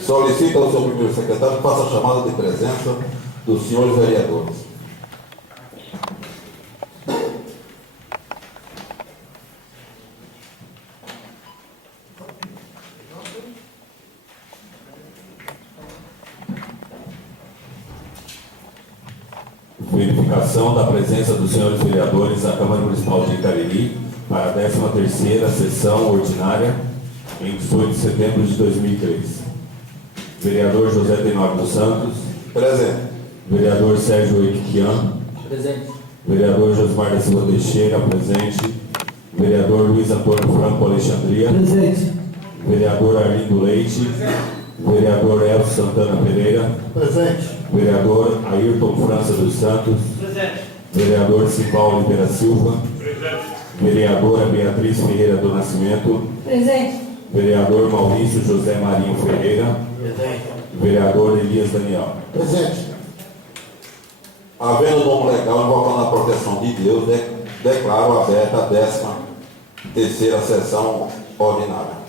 Solicito ao senhor primeiro secretário que faça a chamada de presença dos senhores vereadores. Verificação da presença dos senhores vereadores na Câmara Municipal de Itariri para a 13ª sessão ordinária em 18 de setembro de 2003. Vereador José Tenório dos Santos. Presente. Vereador Sérgio Equiquian. Presente. Vereador Josmar da Silva Teixeira. Presente. Vereador Luiz Antônio Franco Alexandria. Presente. Vereador Arlindo Leite. Vereador Elcio Santana Pereira. Presente. Vereador Ayrton França dos Santos. Presente. Vereador Simval Oliveira Silva. Presente. Vereadora Beatriz Ferreira do Nascimento. Presente. Vereador Maurício José Marinho Ferreira. Presente. Vereador Elias Daniel. Presente. Havendo nome legal invocando a proteção de Deus, declaro aberta a 13ª sessão ordinária.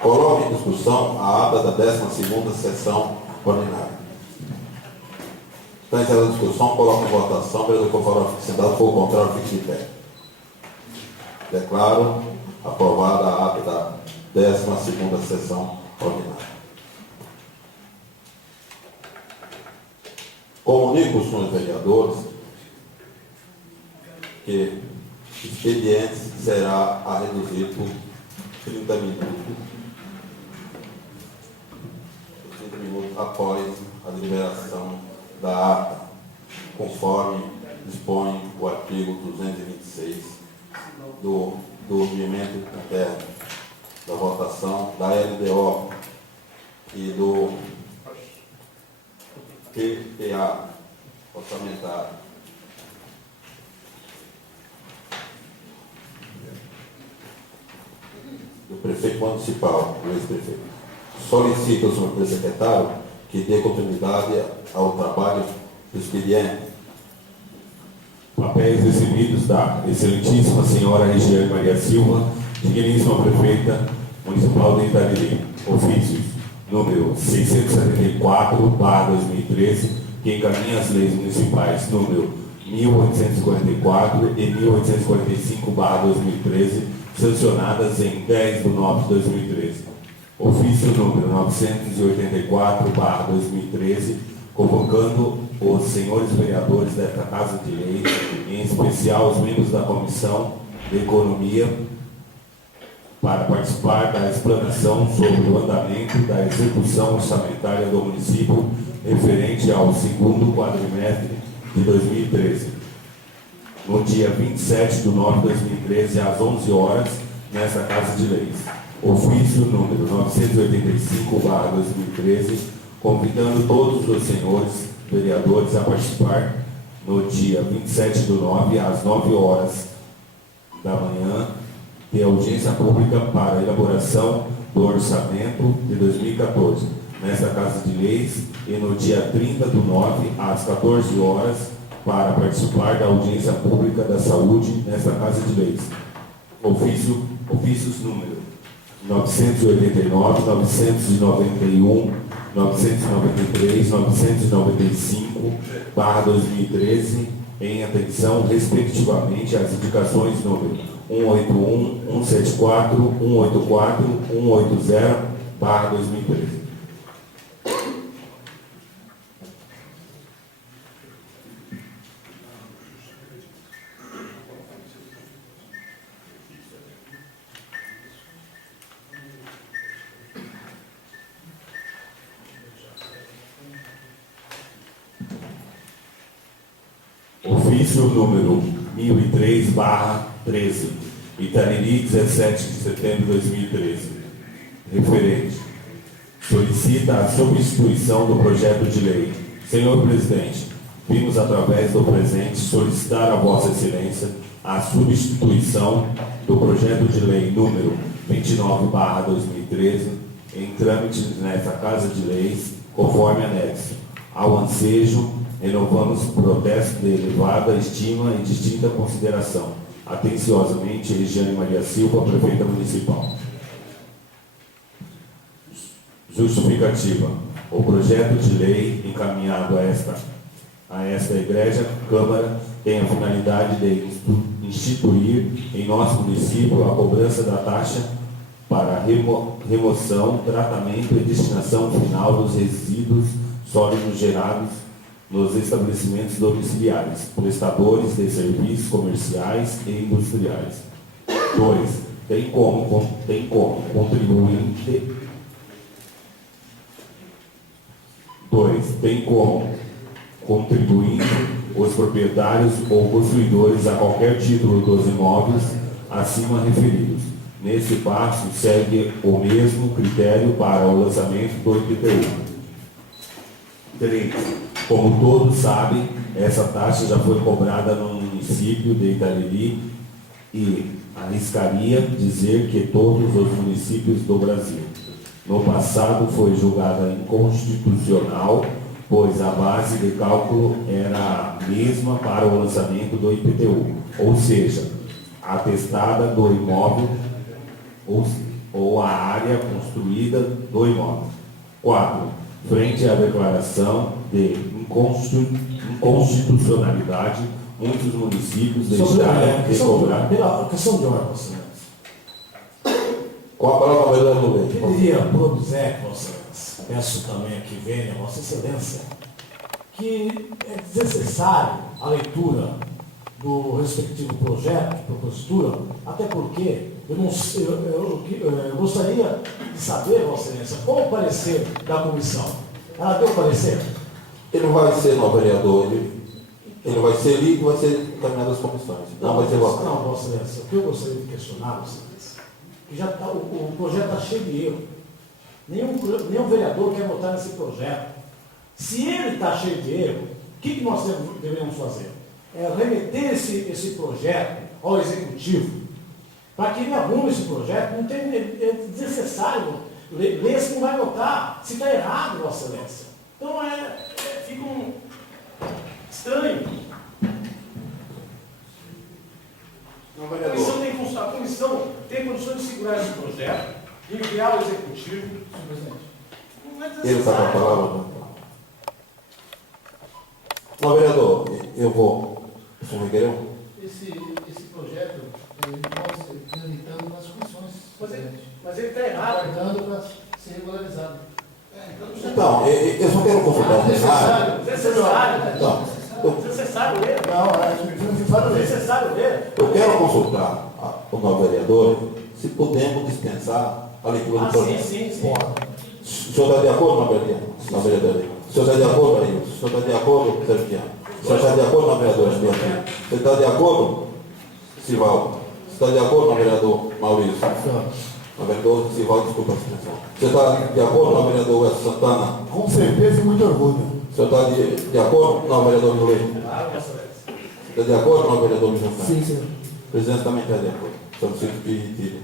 Coloque em discussão a ata da 12ª sessão ordinária. Está encerrada a discussão, coloque em votação, pelo que for favorável fique sentado, for contrário, fique de pé. Declaro aprovada a ata da 12ª sessão ordinária. Comunico aos senhores vereadores que o expediente será a reduzir por 30 minutos. 30 minutos após a deliberação da ata, conforme dispõe o artigo 226 do regimento interno da votação da LDO e do PPA orçamentário. Do prefeito municipal, do ex-prefeito. Solicito ao senhor secretário que dê continuidade ao trabalho do expediente. Papéis recebidos da excelentíssima senhora Regiane Maria Silva, digníssima prefeita municipal de Itariri. Ofícios número 674/2013, que encaminha as leis municipais número 1844 e 1845/2013, sancionadas em 10 de nove de 2013. Ofício número 984/2013, convocando os senhores vereadores desta Casa de Leis, em especial os membros da Comissão de Economia, para participar da explanação sobre o andamento da execução orçamentária do município referente ao segundo quadrimestre de 2013. No dia 27 de nove de 2013, às 11 horas, nesta Casa de Leis. Ofício número 985/2013, convidando todos os senhores vereadores a participar no dia 27 de nove, às 9 horas da manhã, de audiência pública para a elaboração do orçamento de 2014, nesta Casa de Leis, e no dia 30 de nove, às 14 horas, para participar da audiência pública da saúde, nesta Casa de Leis. Ofícios número 989, 991, 993, 995/2013, em atenção, respectivamente, às indicações número 181, 174, 184, 180/2013. Ofício número 1003/13, Itariri, 17 de setembro de 2013. Referente. Solicita a substituição do projeto de lei. Senhor Presidente, vimos através do presente solicitar a Vossa Excelência a substituição do projeto de lei número 29/2013 em trâmite nesta Casa de Leis, conforme anexo. Ao ansejo, renovamos protesto de elevada estima e distinta consideração. Atenciosamente, Regiane Maria Silva, prefeita municipal. Justificativa. O projeto de lei encaminhado a esta Igreja Câmara tem a finalidade de instituir em nosso município a cobrança da taxa para remoção, tratamento e destinação final dos resíduos sólidos gerados nos estabelecimentos domiciliares, prestadores de serviços comerciais e industriais. 2. Tem como contribuinte. 2. Tem como contribuinte os proprietários ou possuidores a qualquer título dos imóveis acima referidos. Nesse passo, segue o mesmo critério para o lançamento do IPTU. 3. Como todos sabem, essa taxa já foi cobrada no município de Itariri e arriscaria dizer que todos os municípios do Brasil. No passado foi julgada inconstitucional, pois a base de cálculo era a mesma para o lançamento do IPTU, ou seja, atestada do imóvel ou a área construída do imóvel. 4. Frente à declaração de inconstitucionalidade, muitos municípios deixaram de cobrar. Pela questão de ordem, Vossa Excelência. Com a palavra, vereador Luiz. Queria, por obséquio, Vossa Excelência, peço também que venha, Vossa Excelência, que é desnecessário a leitura do respectivo projeto, propositura, até porque eu gostaria de saber, Vossa Excelência, qual o parecer da comissão. Ela deu parecer? Ele não vai ser, não, vereador. Ele vai ser lido e vai ser encaminhado às comissões. Não vai ser votado. Não, Vossa Excelência, o que eu gostaria de questionar, Vossa Excelência, que já tá, o projeto está cheio de erro. Nenhum vereador quer votar nesse projeto. Se ele está cheio de erro, o que nós deveríamos fazer? É remeter esse projeto ao Executivo, para que ele arrume esse projeto. Não tem, é desnecessário ler se não vai votar, se está errado, Vossa Excelência. Então fica estranho. Não, A vereador. comissão tem condições de segurar esse projeto, de enviar ao Executivo. Não é Ele está com a desnecessário. palavra. Não, vereador, eu vou. O senhor requereu? Esse projeto, ele pode ser tramitando nas comissões. Mas ele está errado. Aguardando para ser regularizado. Então, eu só quero consultar o plenário. Desnecessário. Então, Desnecessário ler. Não, é necessário ler. Desnecessário ler. eu quero consultar o novo vereador se podemos dispensar a leitura do projeto. Sim. O senhor está de acordo, não, vereador? O senhor está de acordo, Ailton? O senhor está de acordo, Sergiano? O senhor está de acordo, não, vereador? Você está de acordo, Sivaldo? Você está de acordo, não, vereador Maurício? Não, vereador Sivaldo, desculpa a expressão. Você está de acordo, não, vereador Wes Santana? Com certeza e muito orgulho. O senhor está de acordo, não, vereador Luiz? Está de acordo, não, vereador Luiz? Sim, senhor. O presidente também está de acordo. Estamos sendo pedidos.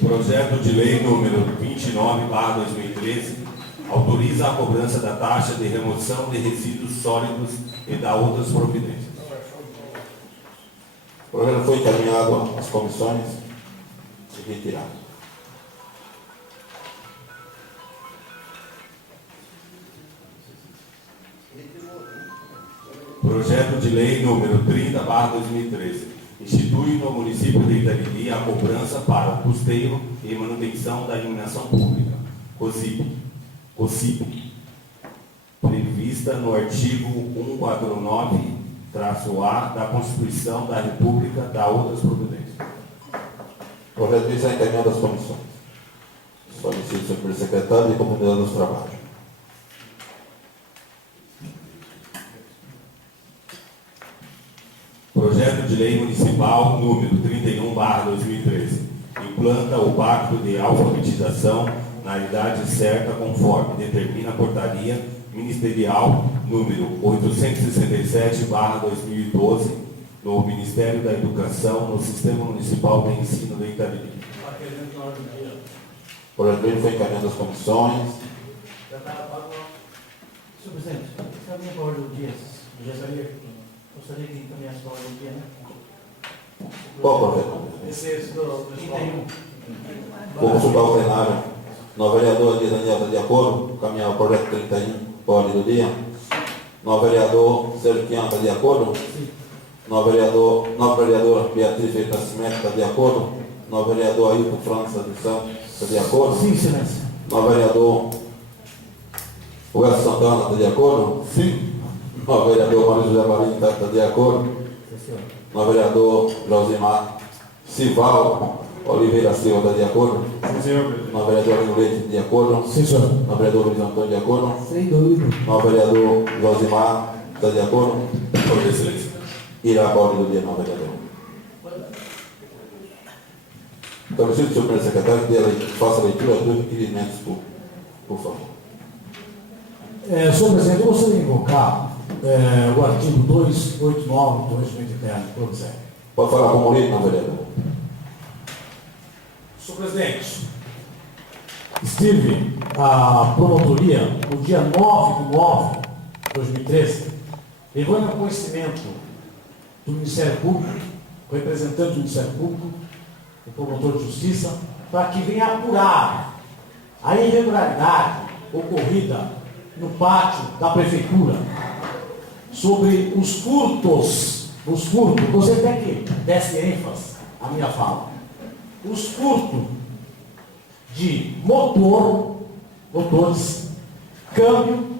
Projeto de lei número 29/2013 autoriza a cobrança da taxa de remoção de resíduos sólidos e da outras providências. O projeto foi encaminhado às comissões e retirado. Projeto de lei número 30/2013 institui no município de Itariri a cobrança para o custeio e manutenção da iluminação pública, COSIP, prevista no artigo 149-A da Constituição da República, da outras providências. O projeto de lei é encaminhado às comissões. Solicito ao secretário de Comunidade dos Trabalhos. Projeto de lei municipal número 31/2013 implanta o pacto de alfabetização na idade certa conforme determina a portaria ministerial número 867/2012 no Ministério da Educação no Sistema Municipal de Ensino de Itariri. O projeto de lei foi encaminhado às comissões. Senhor presidente, caminho para a ordem do dia. Gostaria de encaminhar a palavra do dia, né? Qual o projeto? Esse do 31. Vou consultar o plenário. Novo vereador de Daniel está de acordo? Caminhar o projeto 31 para a ordem do dia. Novo vereador Sérgio Quian está de acordo? Sim. Nova vereadora Beatriz Feita Nascimento está de acordo? Novo vereador Ailton França de Santos está de acordo? Sim, excelência. Novo vereador Hugo Santana está de acordo? Sim. Novo vereador Mário José Marinho está de acordo? Sim, senhor. Novo vereador Josimar Sival Oliveira Silva está de acordo? Sim, senhor presidente. Novo vereador Lino Leite de acordo? Sim, senhor. Novo vereador Luiz Antônio de acordo? Sem dúvida. Novo vereador Josimar está de acordo? Por excelência. Irá para a ordem do dia, novo vereador. Então, preciso do senhor primeiro secretário que faça a leitura dos requerimentos, por favor. Senhor presidente, eu gostaria de invocar o artigo 289 do regimento interno do Provisório. Pode falar com o Morito, novo vereador. Senhor presidente, estive à promotoria no dia 9/9 de 2013, levando ao conhecimento do Ministério Público, o representante do Ministério Público, o promotor de justiça, para que venha apurar a irregularidade ocorrida no pátio da prefeitura sobre os furtos, você tem que desse ênfase à minha fala, os furtos de motores, câmbio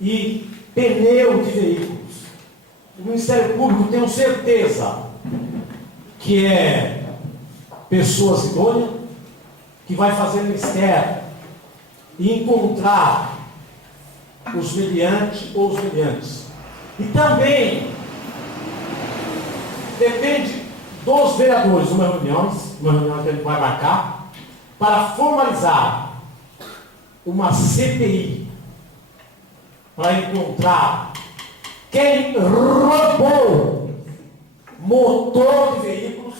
e pneu de veículos. O Ministério Público, tenho certeza que é pessoas idôneas, que vai fazer mistério e encontrar os meliantes ou os meliantes. E também depende dos vereadores, uma reunião que a gente vai marcar, para formalizar uma CPI, para encontrar quem roubou motor de veículos,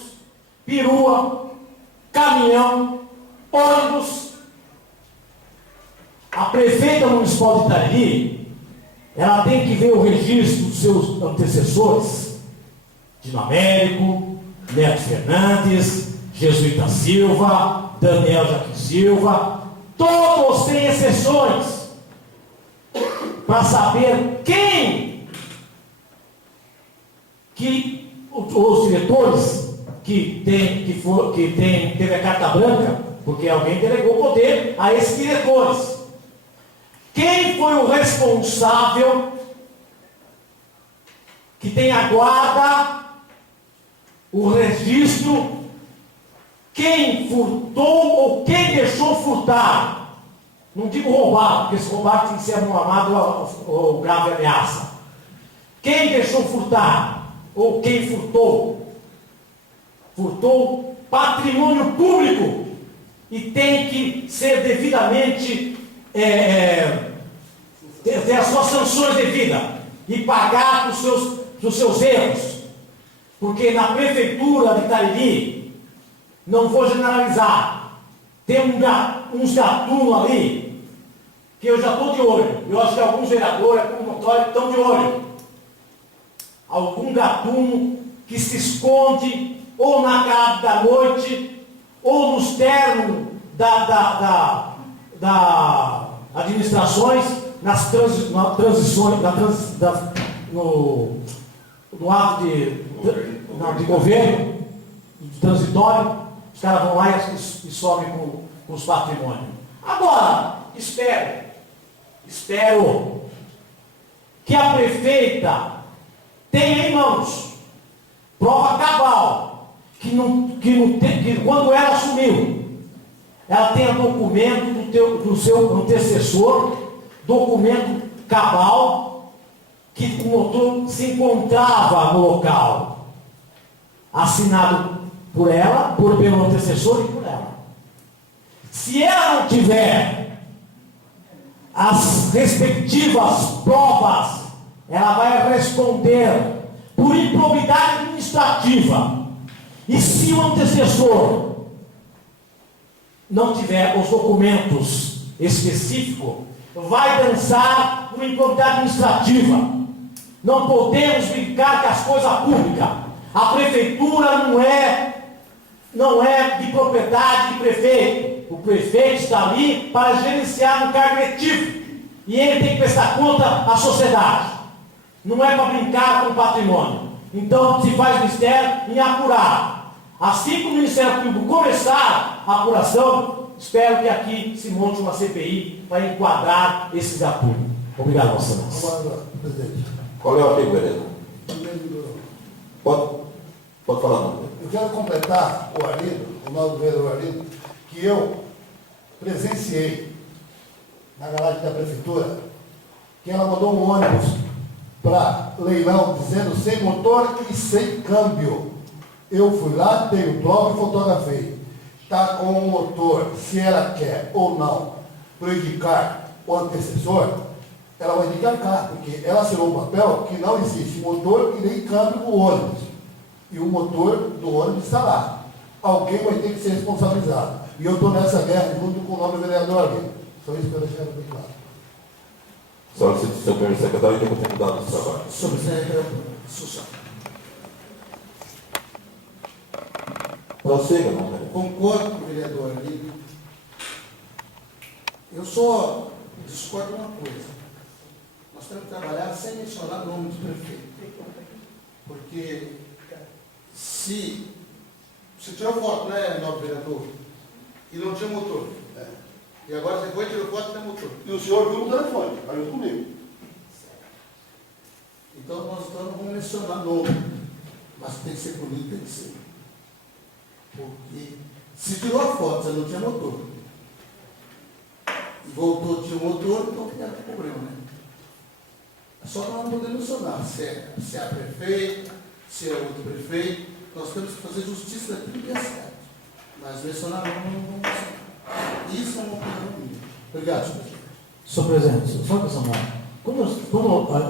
perua, caminhão, ônibus. A prefeita municipal de Itariri, ela tem que ver o registro dos seus antecessores, Dinamérico, Neto Fernandes, Jesuíta Silva, Daniel Jaque Silva, todos têm exceções, para saber quem que os diretores teve a carta branca, porque alguém delegou poder a esses diretores. Quem foi o responsável que tem a guarda, o registro, quem furtou ou quem deixou furtar? Não digo roubar, porque se roubar tem que ser amado ou grave ameaça. Quem deixou furtar? Ou quem furtou? Furtou patrimônio público e tem que ser devidamente ter as suas sanções devidas e pagar os seus erros. Porque na prefeitura de Itariri, não vou generalizar, tem uns gatunos ali que eu já estou de olho. Eu acho que alguns vereadores, alguns notórios estão de olho. Algum gatuno que se esconde ou na casa da noite ou nos termos das administrações, nas transições, no ato de governo, de transitório, os caras vão lá e somem com os patrimônios. Agora, espero que a prefeita tenha em mãos prova cabal, que quando ela assumiu, ela tenha documento do seu antecessor, documento cabal, que o motor se encontrava no local, assinado por ela, pelo antecessor e por ela. Se ela não tiver as respectivas provas, ela vai responder por improbidade administrativa. E se o antecessor não tiver os documentos específicos, vai dançar por improbidade administrativa. Não podemos brincar com as coisas públicas. A prefeitura não é de propriedade de prefeito. O prefeito está ali para gerenciar um cargo eletivo. E ele tem que prestar conta à sociedade. Não é para brincar com o patrimônio. Então se faz mistério em apurar. Assim que o Ministério Público começar a apuração, espero que aqui se monte uma CPI para enquadrar esses apuros. Obrigado, Vossa Excelência. Agora, presidente, Qual é o artigo, vereador? Pode falar, não. eu quero completar o Arlindo, o novo vereador Arlindo, que eu presenciei na garagem da prefeitura, que ela mandou um ônibus para leilão dizendo sem motor e sem câmbio. Eu fui lá, tenho prova e fotografei. Está com o motor, se ela quer ou não prejudicar o antecessor, ela vai indicar cá, porque ela assinou um papel que não existe motor e nem câmbio no ônibus. E o motor do ônibus está lá. Alguém vai ter que ser responsabilizado. E eu estou nessa guerra junto com o nome do vereador ali. Só isso que eu deixei bem claro. Solicito o senhor secretário tem continuidade do trabalho. Sobre Prossiga, não, vereador. Concordo com o vereador ali. Eu só discordo de uma coisa. Nós temos que trabalhar sem mencionar o nome do prefeito. Porque se tirou foto, né, novo vereador? E não tinha motor. E agora você foi e tirou foto e tem motor. E o senhor viu no telefone, aí comigo. Então nós não vamos mencionar nome. Mas tem que ser bonito, tem que ser. Porque se tirou a foto, você não tinha motor. E voltou, tinha motor, então tem problema, né? É só nós não podemos mencionar se é a prefeita, se é outro prefeito. Nós temos que fazer justiça daquilo que é certo. Mas mencionar nome não vamos mencionar. Isso é uma opinião minha. Obrigado, senhor presidente. Senhor presidente, só uma questão, quando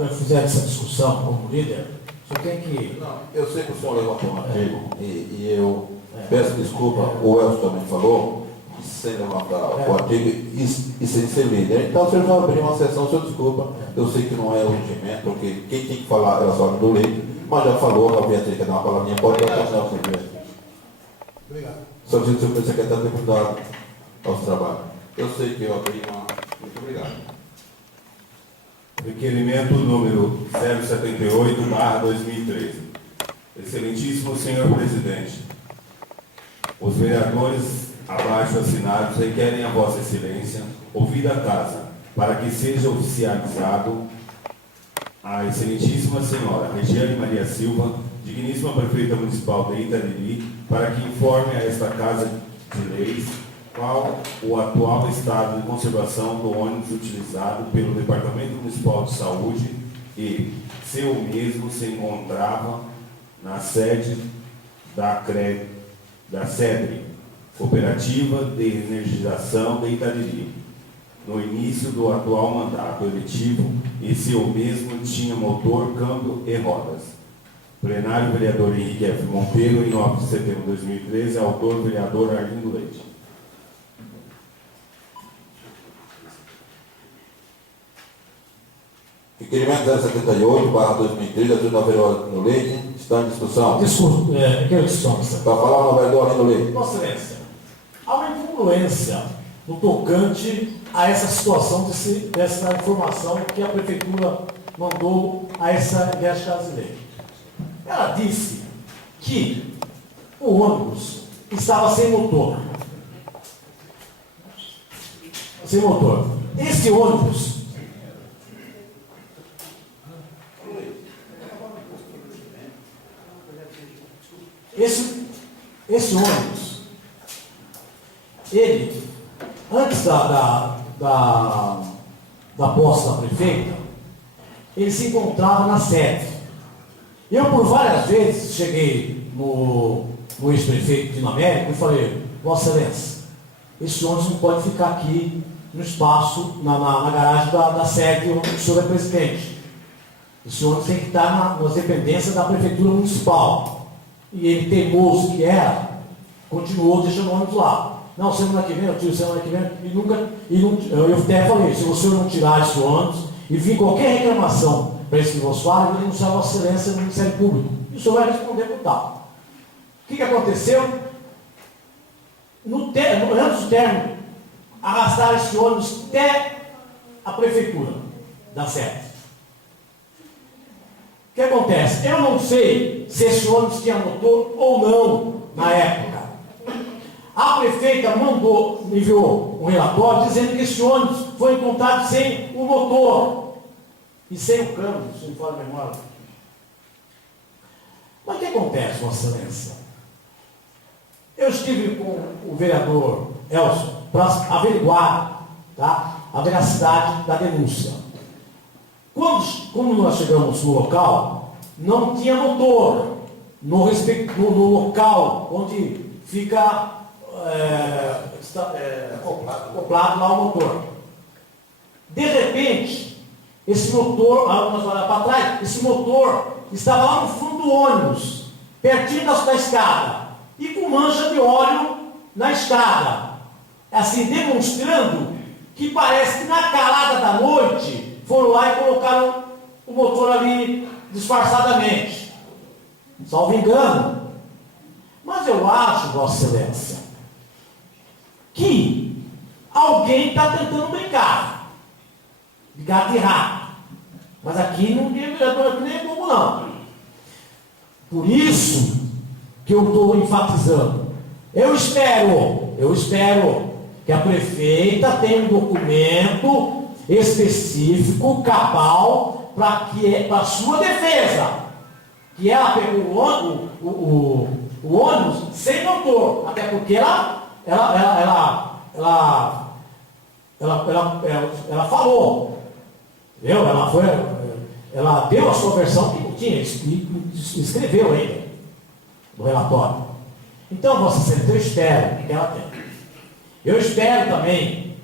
eu fizer essa discussão como líder, o senhor tem que... Não, eu sei que o senhor levantou um artigo e eu peço desculpa, o Elcio também falou, sem levantar o artigo e sem ser líder. Então, o senhor vai abrir uma sessão, o senhor desculpa, eu sei que não é o regimento, porque quem tem que falar é a senhora do leite, mas já falou, a Beatriz quer dar uma palavrinha, pode dar para o senhor. Obrigado. Solicito o senhor secretário ter cuidado aos trabalhos. Eu sei que eu abri uma... Muito obrigado. Requerimento número 078/2013. Excelentíssimo senhor presidente, os vereadores abaixo assinados requerem a vossa excelência, ouvida a casa, para que seja oficializado a excelentíssima senhora Regiane Maria Silva, digníssima prefeita municipal de Itariri, para que informe a esta casa de leis qual o atual estado de conservação do ônibus utilizado pelo Departamento Municipal de Saúde e se o mesmo se encontrava na sede da SEDRE, Cooperativa de Energização de Itariri, no início do atual mandato eletivo, e se o mesmo tinha motor, câmbio e rodas. Plenário vereador Henrique F. Monteiro, em 9 de setembro de 2013, autor vereador Arlindo Leite. Requerimento 078/2013, ajuda do vereador no leite, está em discussão. Quero discussão, senhor. Para falar no vereador Arlindo Leite. Vossa Excelência, há uma influência no tocante a essa situação, dessa informação que a Prefeitura mandou a essa igreja de casa de leite. Ela disse que o ônibus estava sem motor. Sem motor. Esse ônibus esse ônibus, ele, antes da posse da prefeita, ele se encontrava na sede. Eu, por várias vezes, cheguei no ex-prefeito de América e falei: Vossa Excelência, esse ônibus não pode ficar aqui no espaço, na garagem da sede onde o senhor é presidente. Esse ônibus tem que estar nas dependências da Prefeitura Municipal. E ele, teimoso que era, continuou deixando o ônibus lá. Não, semana que vem, eu tiro semana que vem, eu até falei: se o senhor não tirar esse ônibus e vir qualquer reclamação para esse usuário, vou denunciar a Vossa Excelência no Ministério Público. E o senhor vai responder por tal. O que aconteceu? Antes do término, arrastaram esse ônibus até a prefeitura da sede. O que acontece? Eu não sei se esse ônibus tinha motor ou não na época. A prefeita me enviou um relatório dizendo que esse ônibus foi encontrado sem o motor e sem o câmbio, se não for a memória. Mas o que acontece, Vossa Excelência? Eu estive com o vereador Elcio para averiguar, tá, a veracidade da denúncia. Quando nós chegamos no local, não tinha motor no local onde fica acoplado lá o motor. De repente, esse motor, nós olhamos para trás, esse motor estava lá no fundo do ônibus, pertinho da escada, e com mancha de óleo na escada, assim, demonstrando que parece que na calada da noite foram lá e colocaram o motor ali disfarçadamente, salvo engano. Mas eu acho, Vossa Excelência, que alguém está tentando brincar de gato e rato. Mas aqui não tem vereador aqui nem bobo, não. Por isso que eu estou enfatizando. Eu espero que a prefeita tenha um documento específico, cabal, para a sua defesa. Que ela pegou o ônibus sem motor. Até porque ela falou. Entendeu? Ela deu a sua versão que não tinha, e escreveu ainda no relatório. Então, Vossa Excelência, eu espero que ela tenha. Eu espero também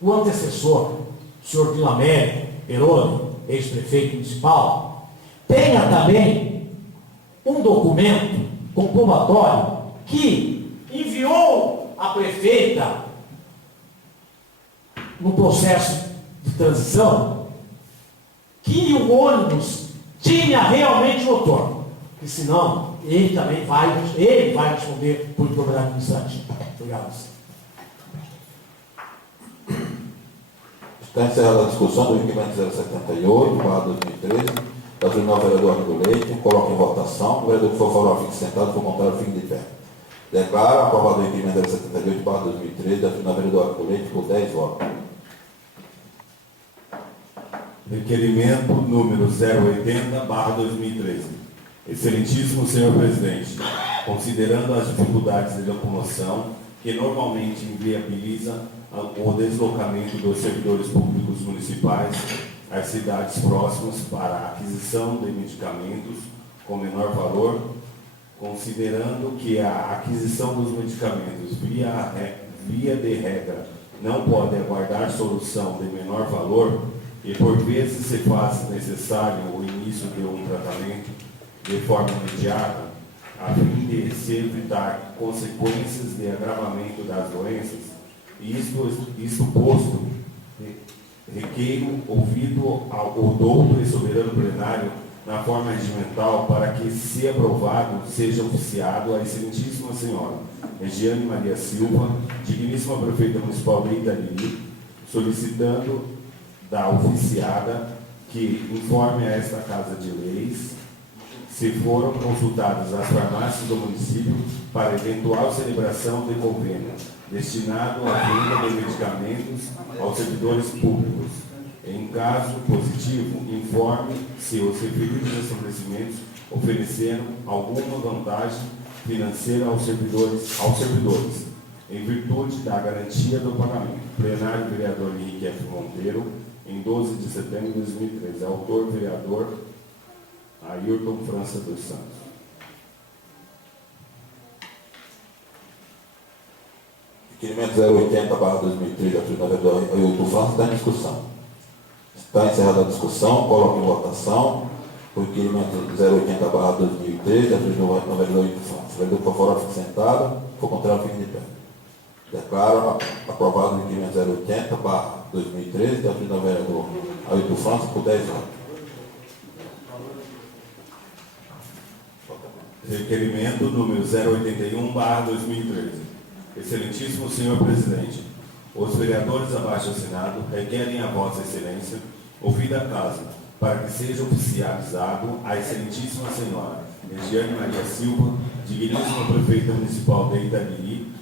o antecessor, o senhor Dilamérico Peroni, ex-prefeito municipal, tenha também um documento comprobatório que enviou a prefeita no processo de transição que o ônibus tinha realmente motor, porque senão ele também vai responder por improbidade administrativa. Obrigado. Está encerrada a discussão do requerimento 078/2013, da tribunal vereador Arlindo Leite. Coloca em votação. O vereador que for favorável fique sentado, for contrário fique de pé. Declaro aprovado o requerimento 078/2013, da tribunal vereador Arlindo Leite, por 10 votos. Requerimento número 080/2013. Excelentíssimo senhor presidente, considerando as dificuldades de locomoção que normalmente inviabilizam o deslocamento dos servidores públicos municipais às cidades próximas para a aquisição de medicamentos com menor valor, considerando que a aquisição dos medicamentos via de regra não pode aguardar solução de menor valor e por vezes se faz necessário o início de um tratamento de forma imediata, a fim de se evitar consequências de agravamento das doenças, e isto posto, requeiro ouvido ao douto e soberano plenário na forma regimental para que, se aprovado, seja oficiado a excelentíssima senhora Regiane Maria Silva, digníssima prefeita municipal de Itariri, solicitando da oficiada que informe a esta Casa de Leis se foram consultadas as farmácias do município para eventual celebração de convênio destinado à venda de medicamentos aos servidores públicos. Em caso positivo, informe se os referidos estabelecimentos ofereceram alguma vantagem financeira aos servidores, em virtude da garantia do pagamento. Plenário vereador Henrique F. Monteiro, em 12 de setembro de 2013. Autor, vereador Ayrton França dos Santos. Requerimento 080/2013, da tribunal vereador Ayrton França, está em discussão. Está encerrada a discussão. Coloco em votação o requerimento 080/2013, da tribunal vereador Ayrton França. O vereador que for favorável fique sentado, for contrário fique de pé. Declaro aprovado o requerimento 080/2013, da tribunal vereador Ayrton França, por 10 votos. Requerimento número 081/2013. Excelentíssimo senhor presidente, os vereadores abaixo assinados requerem a vossa excelência, ouvida a casa, para que seja oficializado a excelentíssima senhora Regiane Maria Silva, digníssima prefeita municipal de Itariri,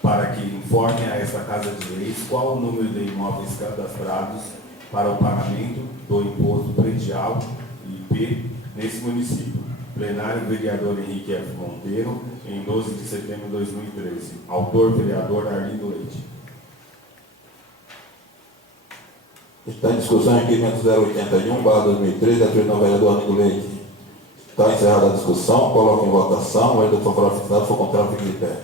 para que informe a esta Casa de Leis qual o número de imóveis cadastrados para o pagamento do imposto predial IP nesse município. Plenário, vereador Henrique F. Monteiro, em 12 de setembro de 2013. Autor, vereador Arlindo Leite. Está em discussão o requerimento 081/2013, da do vereador Arlindo Leite. Está encerrada a discussão, coloco em votação, o vereador favorável fixado, for contrário, fique de pé.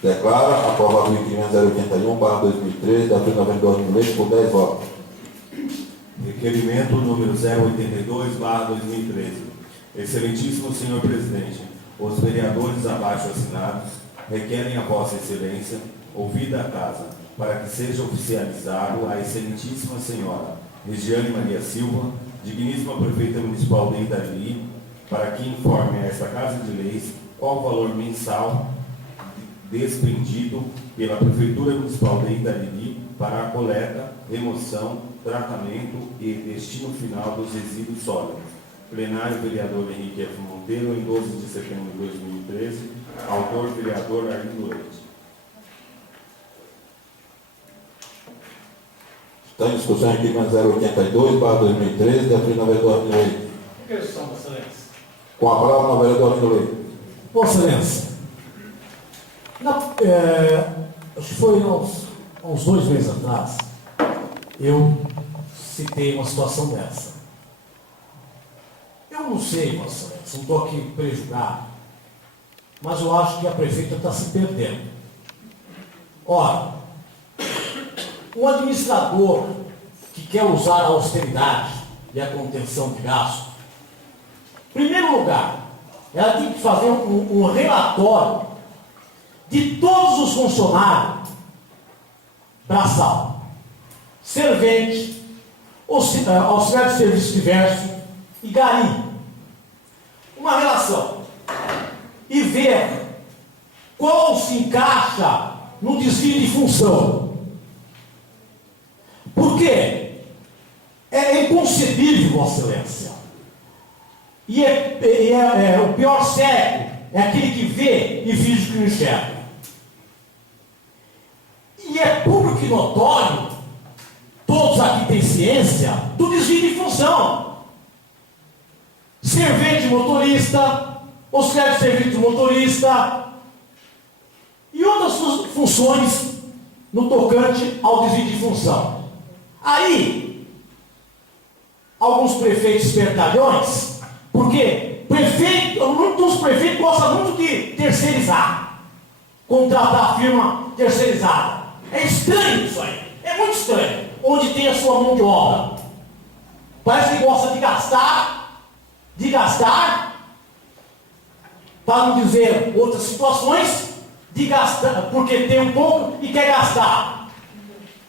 Declara aprovado o requerimento 081/2013, da do vereador Arlindo Leite, por 10 votos. Requerimento número 082/2013. Excelentíssimo senhor presidente, os vereadores abaixo assinados requerem a vossa excelência, ouvida a casa, para que seja oficializado a excelentíssima senhora Regiane Maria Silva, digníssima prefeita municipal de Itariri, para que informe a esta Casa de Leis qual o valor mensal despendido pela Prefeitura Municipal de Itariri para a coleta, remoção, tratamento e destino final dos resíduos sólidos. Plenário, vereador Henrique F. Monteiro, em 12 de setembro de 2013. Autor, vereador Arlindo Leite. Está em discussão o requerimento 082/2013, da do vereador Arlindo Leite. Questão, Vossa Excelência. Com a palavra, o vereador Arlindo Leite. Vossa Excelência, acho que foi uns 2 meses atrás, eu citei uma situação dessa. Eu não sei, Vossa Excelência, não estou aqui prejudicado, mas eu acho que a prefeita está se perdendo. Ora, o administrador que quer usar a austeridade e a contenção de gasto, em primeiro lugar, ela tem que fazer um relatório de todos os funcionários, braçal, servente, auxiliar de serviço diverso e gari. Uma relação. E ver qual se encaixa no desvio de função. Por quê? É inconcebível, Vossa Excelência. E o pior cego é aquele que vê e finge que não enxerga. E é público e notório, todos aqui têm ciência, do desvio de função. Servente motorista, auxiliar de serviço de motorista e outras funções no tocante ao desvio de função. Aí, alguns prefeitos espertalhões, porque muitos prefeitos gostam muito de terceirizar, contratar a firma terceirizada. É estranho isso aí, é muito estranho, onde tem a sua mão de obra. Parece que gosta de gastar, para não dizer outras situações, de gastar, porque tem um pouco e quer gastar.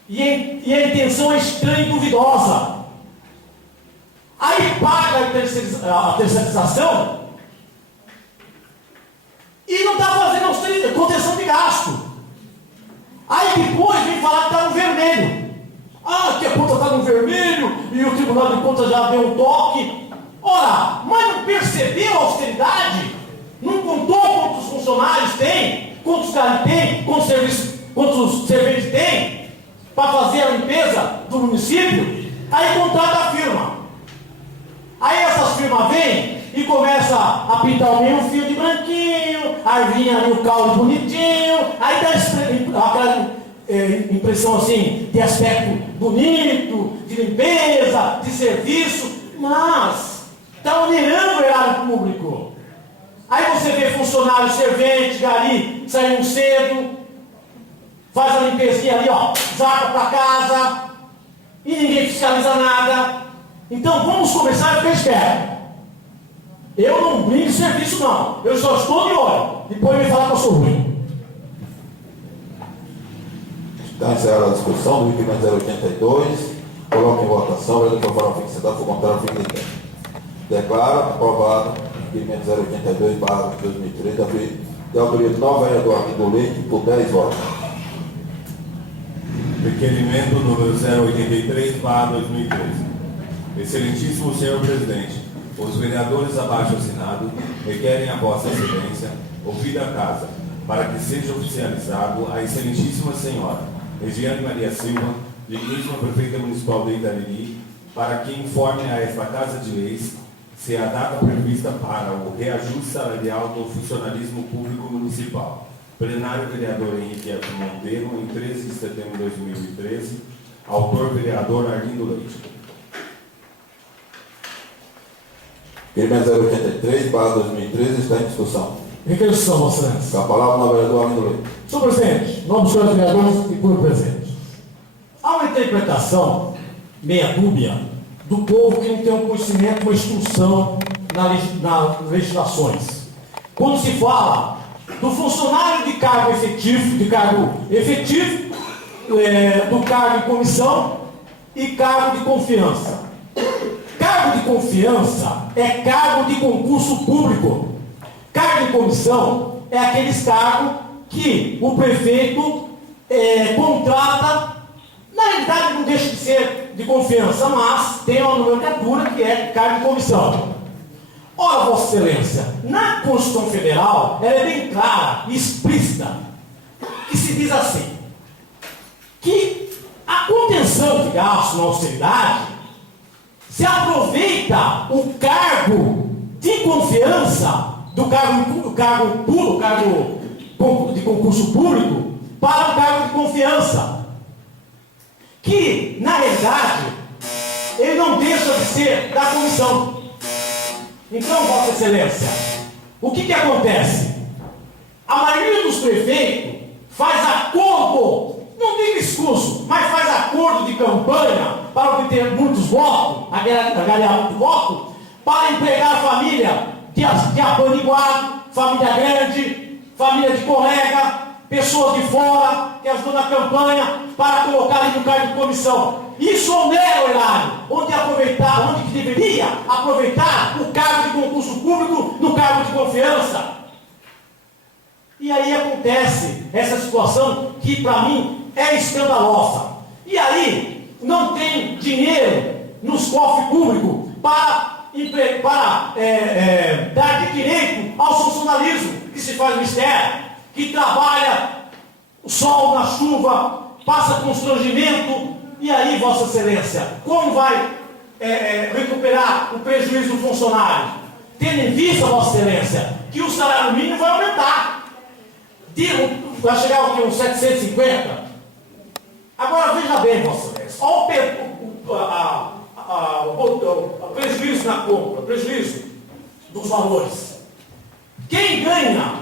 E a intenção é estranha e duvidosa. Aí paga a terceirização e não está fazendo contenção de gasto. Aí depois vem falar que está no vermelho. Que a conta está no vermelho e o Tribunal de Contas já deu um toque. Ora, mas não percebeu a austeridade? Não contou quantos funcionários tem, quantos caras tem, quantos serventes tem para fazer a limpeza do município? Aí contrata a firma. Aí essas firmas vêm e começam a pintar o meio fio de branquinho, aí vinha ali o caule bonitinho, aí dá aquela impressão assim, de aspecto bonito, de limpeza, de serviço, mas está onerando o erário público. Aí você vê funcionário, servente, gari, saindo cedo, faz a limpezinha ali, zaga para casa, e ninguém fiscaliza nada. Então vamos começar a ficar esperto. Eu não brinco de serviço não, eu só estou de olho, depois me falar que eu sou ruim. Está encerrada a discussão do requerimento 082. Coloque em votação, o vereador favorável fique sentado, for contrário, fique de pé. Declara aprovado requerimento 082/2013 de autoria do novo vereador Arlindo Leite por 10 votos. Requerimento número 083/2013. Excelentíssimo senhor presidente, os vereadores abaixo assinados requerem a vossa excelência, ouvida a casa, para que seja oficializado a excelentíssima senhora Regiane Maria Silva, digníssima prefeita municipal de Itariri, para que informe a esta Casa de Leis se a data prevista para o reajuste salarial do funcionalismo público municipal. Plenário vereador Henrique F. Monteiro, em 13 de setembro de 2013, autor vereador Arlindo Leite. Requerimento 083/2013 está em discussão. Requisição, Vossa Excelência. Com a palavra no vereador Arlindo Leite. Senhor presidente, nome dos senhores vereadores e público presente. Há uma interpretação meia dúbia do povo que não tem um conhecimento, uma instrução nas legislações. Quando se fala do funcionário de cargo efetivo, do cargo em comissão e cargo de confiança. Cargo de confiança é cargo de concurso público. Cargo em comissão é aqueles cargos que o prefeito contrata. Na realidade não deixa de ser de confiança, mas tem uma nomenclatura que é cargo de comissão. Ora, Vossa Excelência, na Constituição Federal, ela é bem clara e explícita, que se diz assim, que a contenção de gastos na austeridade se aproveita o cargo de confiança do cargo de concurso público para o cargo de confiança, que, na realidade, ele não deixa de ser da comissão. Então, Vossa Excelência, o que acontece? A maioria dos prefeitos faz acordo, não tem discurso, mas faz acordo de campanha para obter muitos votos, agregar muito voto, para empregar a família de apaniguado, família grande, família de colega, pessoas de fora que ajudam na campanha para colocarem no cargo de comissão. Isso onera o erário, onde deveria aproveitar o cargo de concurso público no cargo de confiança. E aí acontece essa situação que para mim é escandalosa. E aí não tem dinheiro nos cofres públicos para dar de direito ao funcionalismo que se faz no Ministério, que trabalha o sol na chuva, passa constrangimento. E aí, Vossa Excelência, como vai recuperar o prejuízo do funcionário? Tendo em vista, Vossa Excelência, que o salário mínimo vai aumentar. Vai chegar ao que? Uns 750? Agora veja bem, Vossa Excelência, olha o prejuízo na compra, o prejuízo dos valores. Quem ganha,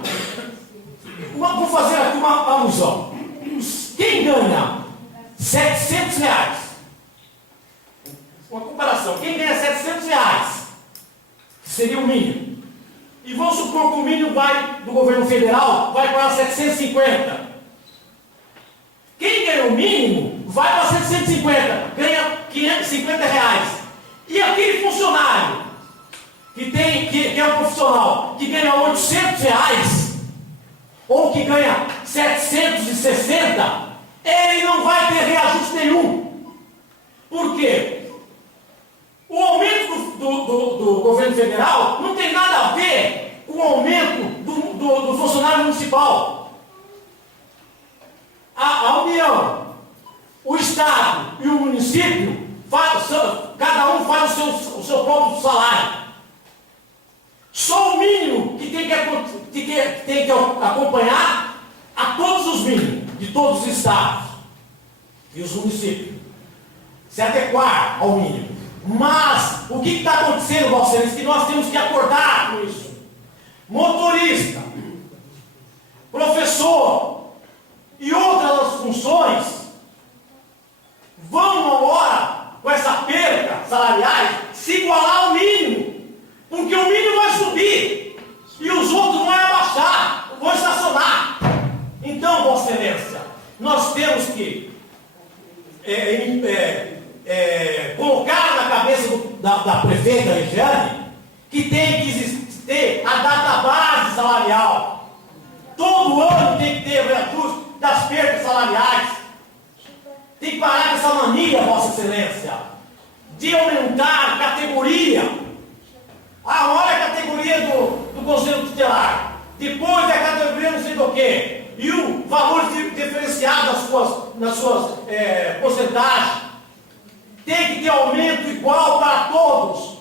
vou fazer aqui uma alusão, quem ganha R$700, uma comparação, quem ganha R$700, que seria o mínimo, e vamos supor que o mínimo do governo federal vai para 750. Quem ganha o mínimo vai para 750, ganha R$550. E aquele funcionário que é um profissional que ganha R$800 ou que ganha 760, ele não vai ter reajuste nenhum. Por quê? O aumento do governo federal não tem nada a ver com o aumento do funcionário municipal. A União, o Estado e o município, cada um faz o seu próprio salário. Só o mínimo que tem que acompanhar a todos os mínimos de todos os estados e os municípios, se adequar ao mínimo. Mas o que está acontecendo, Vossa Excelência, que nós temos que acordar com isso? Motorista, professor e outras funções vão agora, com essa perda salariais, se igualar ao mínimo, porque o mínimo vai subir e os outros vão abaixar, vão estacionar. Então, Vossa Excelência, nós temos que colocar na cabeça da prefeita Regiane que tem que existir a database salarial. Todo ano tem que ter o reajuste das perdas salariais. Tem que parar com essa mania, Vossa Excelência, de aumentar a categoria. Olha a categoria do Conselho Tutelar. Depois é a categoria não sei do quê. E o valor diferenciado nas suas porcentagens. Tem que ter aumento igual para todos.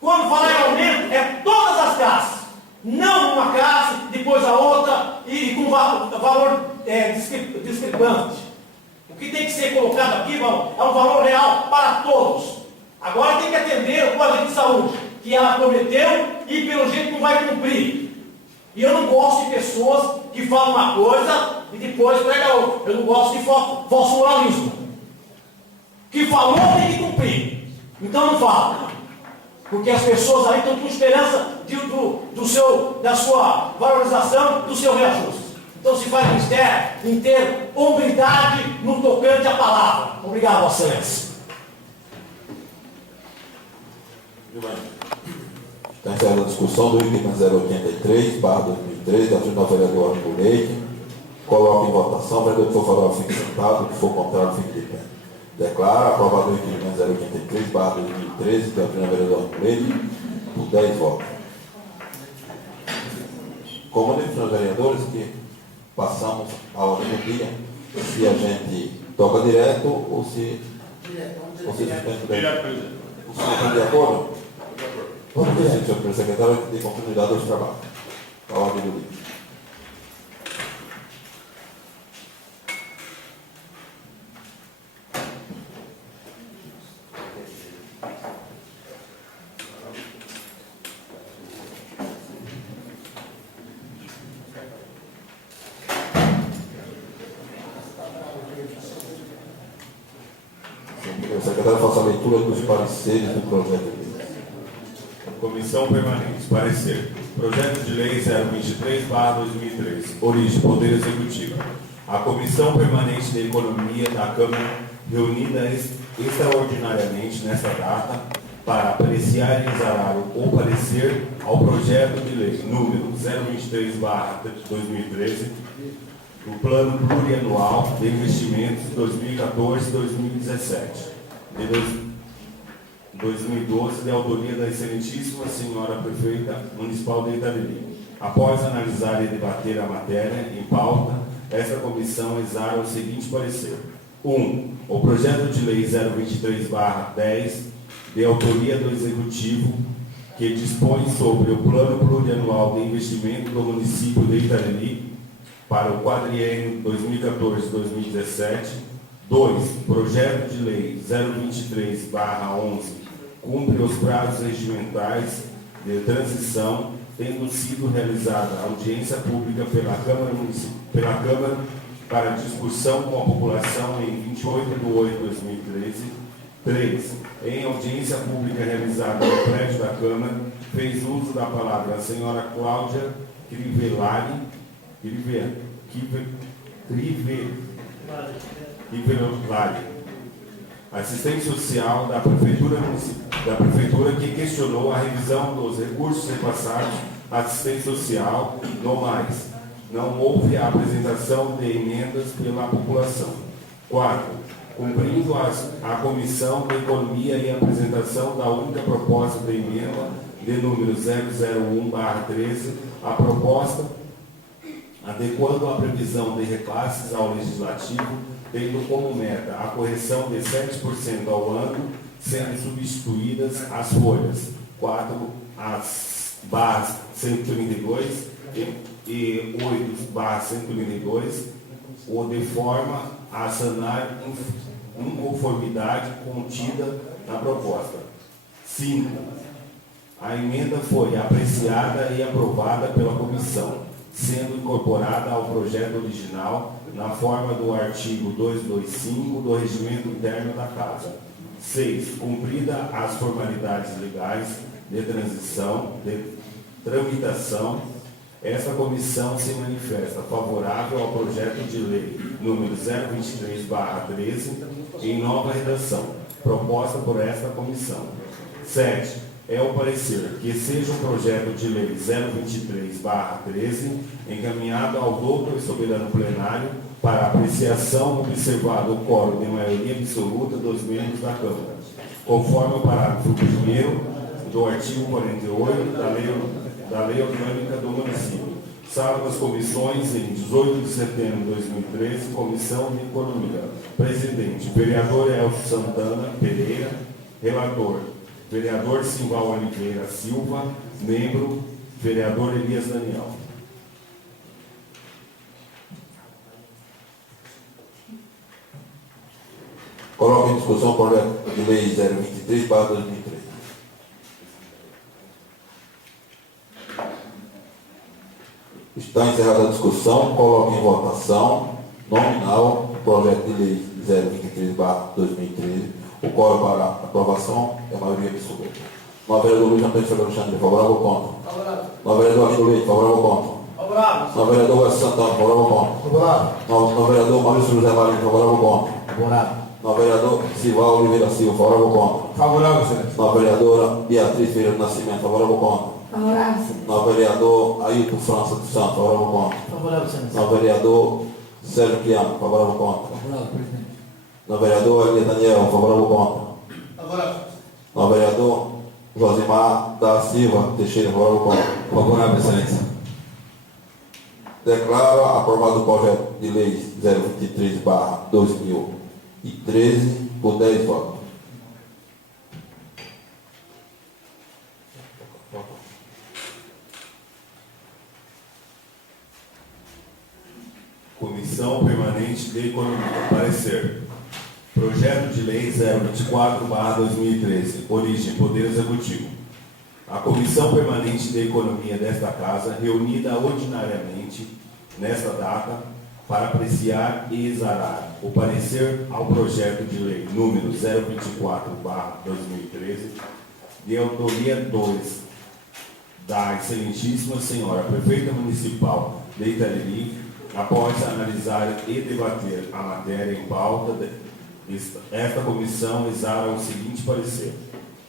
Quando falar em aumento, é todas as classes. Não uma classe, depois a outra, e com valor discrepante. O que tem que ser colocado aqui é um valor real para todos. Agora tem que atender o agente de saúde, que ela prometeu e pelo jeito não vai cumprir. E eu não gosto de pessoas que falam uma coisa e depois pregam outra. Eu não gosto de falso moralismo. Que falou tem que cumprir. Então não fala. Porque as pessoas aí estão com esperança da sua valorização, do seu reajuste. Então se faz mistério em ter hombridade no tocante à palavra. Obrigado, Vossa Excelência. Muito bem. Está encerrada a discussão do item 083/2013, da ajuda ao vereador Arthur Leite. Coloco em votação. O vereador que for favorável fique sentado, o que for contrário fique de pé. Declara aprovado o item 083/2013, da ajuda ao vereador Arthur Leite, por 10 votos. Comunico aos vereadores que passamos a ordem do dia, se a gente toca direto ou se suspende direto. O senhor está de acordo? Vamos dizer, senhor secretário, que dê continuidade aos trabalhos. A ordem do dia. O secretário faça a leitura dos pareceres do projeto de lei. Comissão Permanente. Parecer. Projeto de Lei 023/2013. Origem. Poder Executivo. A Comissão Permanente de Economia da Câmara, reunida extraordinariamente nesta data, para apreciar e exarar o parecer ao projeto de lei número 023/2013, do Plano Plurianual de Investimentos 2014-2017, de 2012, de autoria da excelentíssima senhora prefeita municipal de Itariri. Após analisar e debater a matéria em pauta, esta comissão exara o seguinte parecer. 1. O projeto de lei 023/10, de autoria do Executivo, que dispõe sobre o Plano Plurianual de Investimento do município de Itariri para o quadriênio 2014-2017. 2. Projeto de lei 023/11 cumpre os prazos regimentais de transição, tendo sido realizada audiência pública pela Câmara para discussão com a população em 28/8/2013. 3. Em audiência pública realizada no prédio da Câmara, fez uso da palavra a senhora Cláudia Crivellari, assistente social da Prefeitura, que questionou a revisão dos recursos repassados à assistente social. No mais, não houve a apresentação de emendas pela população. 4. Cumprindo a Comissão de Economia e a apresentação da única proposta de emenda de número 001/13, a proposta adequando a previsão de repasses ao Legislativo, tendo como meta a correção de 7% ao ano, sendo substituídas as folhas 4 as barras 132 e 8/132, ou de forma a sanar inconformidade contida na proposta. 5. A emenda foi apreciada e aprovada pela comissão, sendo incorporada ao projeto original na forma do artigo 225 do Regimento Interno da Casa. 6. Cumprida as formalidades legais de tramitação, esta comissão se manifesta favorável ao projeto de lei número 023/13 em nova redação, proposta por esta comissão. 7. É o parecer que seja um projeto de lei 023/13 encaminhado ao doutor e soberano plenário para apreciação, observado o quórum de maioria absoluta dos membros da Câmara, conforme o parágrafo 1º do artigo 48 da Lei Orgânica do Município. Sala das comissões, em 18 de setembro de 2013, Comissão de Economia. Presidente, vereador Elcio Santana Pereira. Relator, vereador Simval Oliveira Silva. Membro, vereador Elias Daniel. Coloque em discussão o projeto de lei 023/2013. Está encerrada a discussão. Coloque em votação nominal o projeto de lei 023/2013. O quórum para aprovação é a maioria absoluta. Novo vereador Luiz Antônio Silva Alexandre, favorável ou contra? Favorável. Novo vereador Arlindo Leite, favorável ou contra? Favorável. Novo vereador Wes Santana, favorável ou contra? Favorável. Novo vereador Maurício José Marinho, favorável ou contra? Favorável. Novo vereador Simval Oliveira Silva, favorável ou contra? Favorável, excelência. Nova vereadora Beatriz Ferreira do Nascimento, favorável ou contra? Favorável, excelência. Nova vereador Ailton França dos Santos, favorável ou contra? Favorável, excelência. Nova vereador Sérgio Piano, favorável ou contra? Favorável, presidente. Nova vereador Elias Daniel, favorável ou contra? Favorável. Nova vereador Josimar da Silva Teixeira, favorável ou contra? Favorável, excelência. Declaro aprovado o projeto de lei 023/2013 por 10 votos. Comissão Permanente de Economia. Parecer. Projeto de Lei 024/2013. Origem: Poder Executivo. A Comissão Permanente de Economia desta Casa, reunida ordinariamente nesta data, para apreciar e exarar o parecer ao projeto de lei número 024/2013, de autoria 2 da Excelentíssima Senhora Prefeita Municipal de Itariri, após analisar e debater a matéria em pauta, esta comissão exara o seguinte parecer.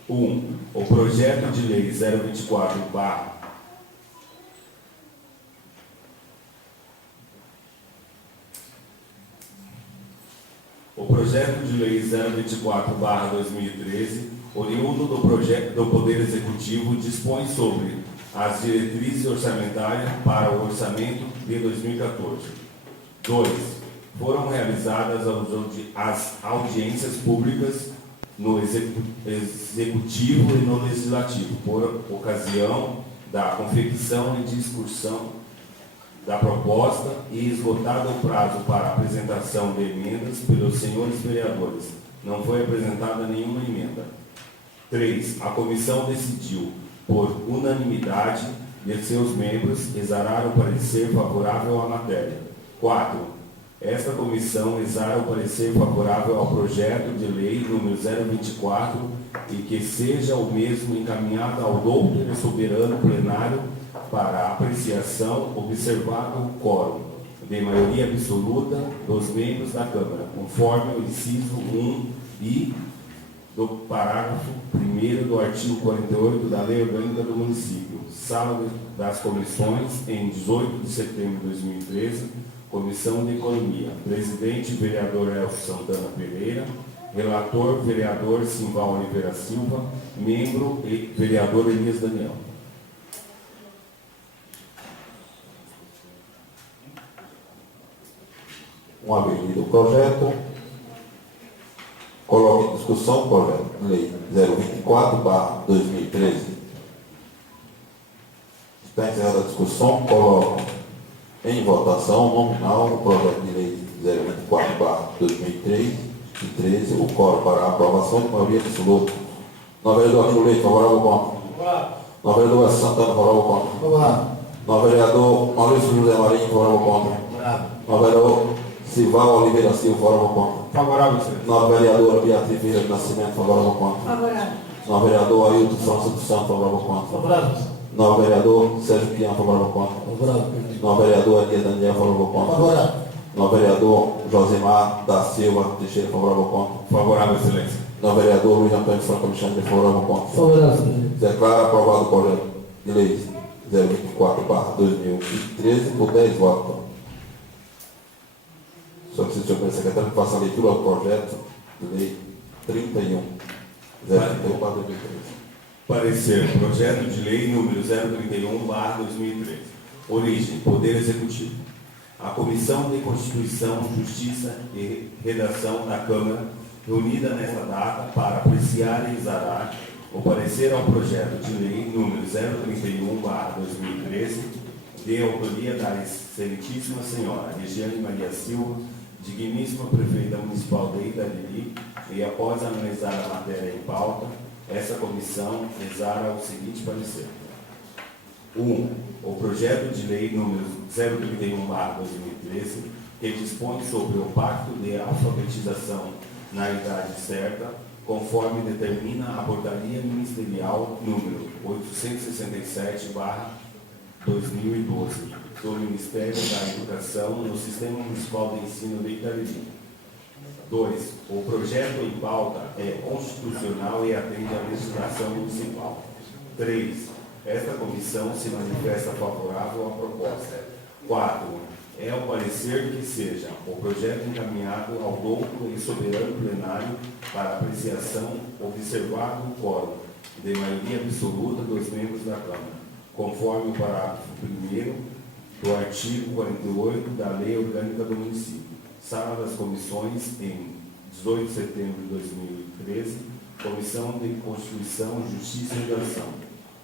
1. O projeto de lei 024/2013 O projeto de lei 024/2013, oriundo do projeto do Poder Executivo, dispõe sobre as diretrizes orçamentárias para o orçamento de 2014. 2. Foram realizadas as audiências públicas no Executivo e no Legislativo, por ocasião da confecção e discussão da proposta e esgotado o prazo para apresentação de emendas pelos senhores vereadores. Não foi apresentada nenhuma emenda. 3. A comissão decidiu, por unanimidade de seus membros, exarar o parecer favorável à matéria. 4. Esta comissão exara o parecer favorável ao projeto de lei número 024 e que seja o mesmo encaminhado ao doutor e soberano plenário para apreciação, observado o quórum de maioria absoluta dos membros da Câmara, conforme o inciso 1 e do parágrafo 1º do artigo 48 da Lei Orgânica do Município. Sala das comissões, em 18 de setembro de 2013, Comissão de Economia. Presidente, vereador Elcio Santana Pereira. Relator, vereador Simval Oliveira Silva. Membro, vereador Elias Daniel. Uma vez lido o projeto, coloque em discussão o projeto de lei 024/2013. Está encerrada a discussão, coloco em votação nominal o projeto de lei 024/2013, o quórum para aprovação de maioria absoluta. Novo vereador Arlindo Leite, favorável ou contra? Favorável. Novo vereador Wes Santana, favorável ou contra? Favorável. Novo vereador Maurício José Marinho, favorável ou contra? Novo vereador Simval Oliveira Silva, favorável ou contra? Favorável, excelência. Nova vereadora Beatriz Ferreira do Nascimento, favorável ou contra? Favorável. Nova vereador Ailton França dos Santos, favorável ou contra? Favorável. Nova vereador Sérgio Piano, favorável ou contra? Favorável, presidente. Nova vereador Elias Daniel, favorável ou contra? Favorável. Nova vereador Josimar da Silva Teixeira, favorável ou contra? Favorável, excelência. Não, vereador Luiz Antônio Franco Alexandre, favorável, ponto. Favorável, senhor presidente. Declara aprovado o projeto de lei 024/2013 por 10 votos. Solicito, senhor presidente secretário, que faça a leitura do projeto de lei 31/031/2013. Parecer. Projeto de lei número 031/2013. Origem. Poder Executivo. A Comissão de Constituição, Justiça e Redação da Câmara, reunida nesta data para apreciar e exarar o parecer ao projeto de lei número 031/2013, de autoria da excelentíssima senhora Regiane Maria Silva, digníssima prefeita municipal de Itariri, e após analisar a matéria em pauta, essa comissão exara o seguinte parecer. 1. O projeto de lei número 031/2013, que dispõe sobre o pacto de alfabetização na idade certa, conforme determina a portaria ministerial número 867/2012 do Ministério da Educação no Sistema Municipal de Ensino de Itariri. 2. O projeto em pauta é constitucional e atende à legislação municipal. 3. Esta comissão se manifesta favorável à proposta. 4. É o parecer que seja o projeto encaminhado ao douto e soberano plenário para apreciação, observado o quórum de maioria absoluta dos membros da Câmara, conforme o parágrafo 1º do artigo 48 da Lei Orgânica do Município. Sala das Comissões, em 18 de setembro de 2013, Comissão de Constituição, Justiça e Redação.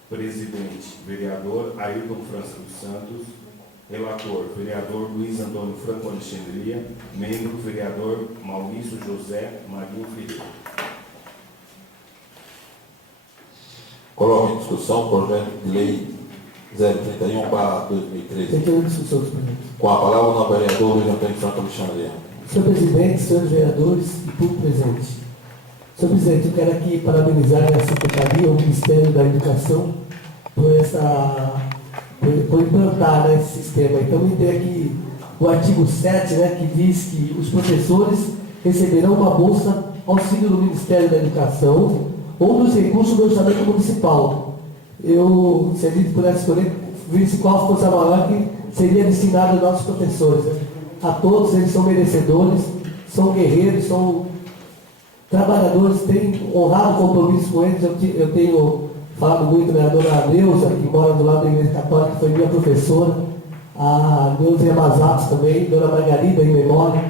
Presidente, vereador Ayrton Francisco Santos. Relator, vereador Luiz Antônio Franco Alexandria. Membro, vereador Maurício José Marinho Ferreira. Coloco em discussão o projeto de lei 031/2013. Tem que ter discussão, senhor presidente. Com a palavra, o vereador Luiz Antônio Franco Alexandre. Senhor presidente, senhores vereadores e público presente. Senhor presidente, eu quero aqui parabenizar a Secretaria, o Ministério da Educação, por implantar, né, esse sistema. Então, tem aqui o artigo 7, né, que diz que os professores receberão uma bolsa auxílio do Ministério da Educação ou dos recursos do orçamento municipal. Se a gente pudesse escolher, visse qual fosse a maior que seria destinada aos nossos professores. Né? A todos, eles são merecedores, são guerreiros, são trabalhadores, têm honrado compromisso com eles. Eu tenho falado muito da dona Neuza, que mora do lado da Igreja Católica, que foi minha professora, a Neuza Yamazatos também, dona Margarida, em memória.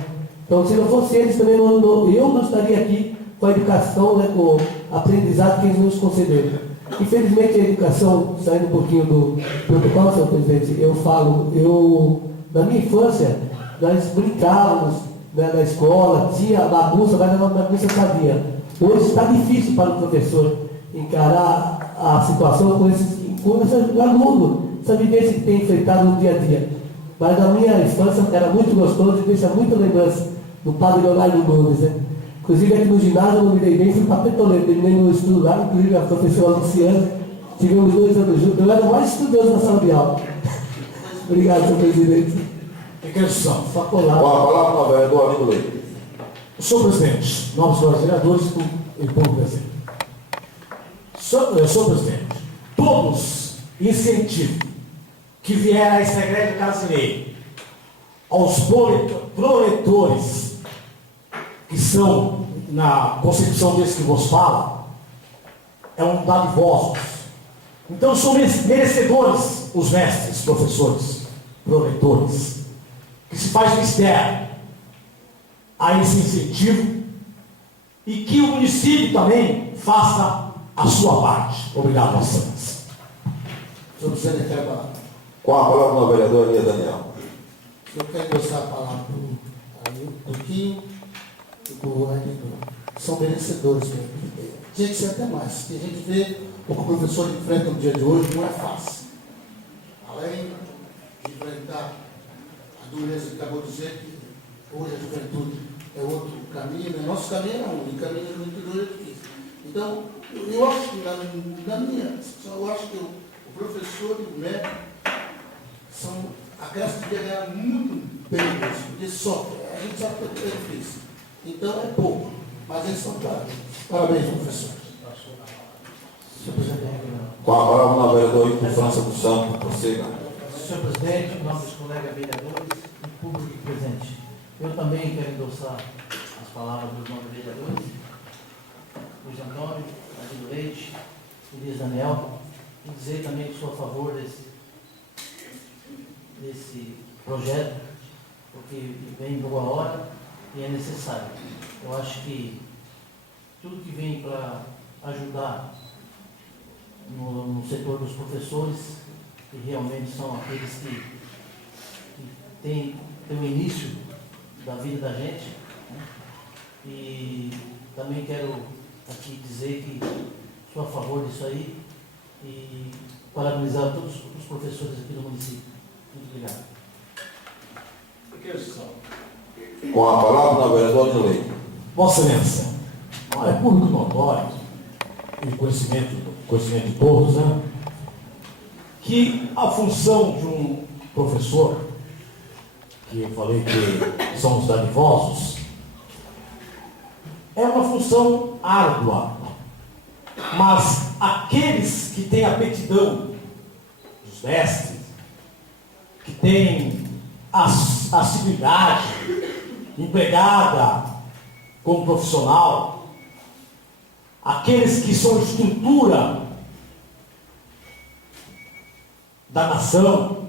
Então, se não fosse eles também, eu não estaria aqui com a educação, né, com o aprendizado que eles nos concederam. Infelizmente, a educação, saindo um pouquinho do protocolo, senhor presidente, na minha infância, nós brincávamos, né, na escola, tinha bagunça, mas era uma bagunça sadia. Hoje está difícil para o professor encarar a situação com esse aluno, essa vivência que tem enfrentado no dia a dia. Mas na minha infância era muito gostoso e deixa muita lembrança do padre Leonardo Nunes, né? Inclusive aqui no ginásio eu não me dei bem, fui para Petoleiro, terminei meu estudo lá, inclusive a professora Luciana, tivemos 2 anos juntos, eu era o mais estudioso na sala de aula. Obrigado, senhor presidente. Em questão. Com a palavra, o vereador Arlindo Leite. Senhor presidente, novos senhores vereadores e público presente. Senhor presidente, todos incentivam que vier a essa igreja brasileira aos proletores que são na concepção desse que vos fala, é um dadivosos. Então são merecedores os mestres, professores, proletores, que se faz mistério a esse incentivo e que o município também faça a sua parte. Obrigado, Vossa Excelência. Senhor presidente, Com a palavra, o vereador Elias Daniel. eu quero endossar a palavra para o Quinho e para o Arlindo. São merecedores mesmo. Tinha que ser até mais. Que a gente vê o que o professor enfrenta no dia de hoje, não é fácil. Além de enfrentar a dureza que acabou de dizer, que hoje a juventude é outro caminho, né? Nosso caminho é um, e o caminho da juventude é difícil. Então, eu acho que na minha, eu acho que o professor e o médico são aquelas que devem ganhar muito bem isso, porque só, a gente sabe que é difícil. Então é pouco. Mas eles são claros. Parabéns, professor. Senhor presidente, Com a palavra na vereadora Ito França dos Santos, prossiga. senhor presidente, nossos colegas vereadores e público presente, eu também quero endossar as palavras dos nossos vereadores, Luiz Antônio, Adilho Leite, Luiz Daniel, e dizer também que sou a favor desse projeto, porque vem em boa hora e é necessário. Eu acho que tudo que vem para ajudar no setor dos professores, que realmente são aqueles que têm o início da vida da gente, né? E também quero aqui dizer que sou a favor disso aí e parabenizar todos os professores aqui do município. Muito obrigado. Com a palavra na vereadora Nilei. Vossa Excelência, é público notório e conhecimento de todos, né, que a função de um professor, que eu falei que são os dadivosos, é uma função árdua, mas aqueles que têm aptidão, os mestres, que têm assiduidade, empregada como profissional, aqueles que são estrutura da nação,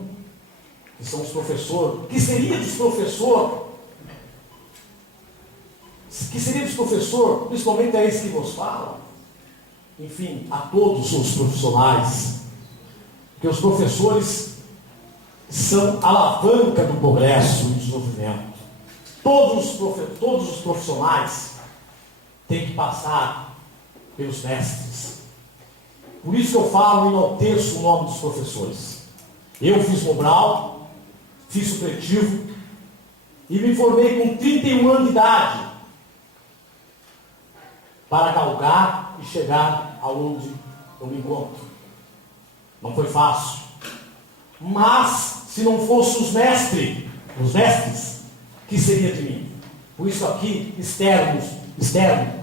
que são os professores, que seria dos professores, principalmente a esses que vos falam, enfim, a todos os profissionais, porque os professores são a alavanca do progresso e do desenvolvimento. Todos os profissionais têm que passar pelos mestres. Por isso que eu falo e enalteço o nome dos professores. Eu fiz Mobral, fiz supletivo e me formei com 31 anos de idade para galgar e chegar aonde eu me encontro. Não foi fácil. Mas, se não fossem os mestres, que seria de mim? Por isso aqui, externo,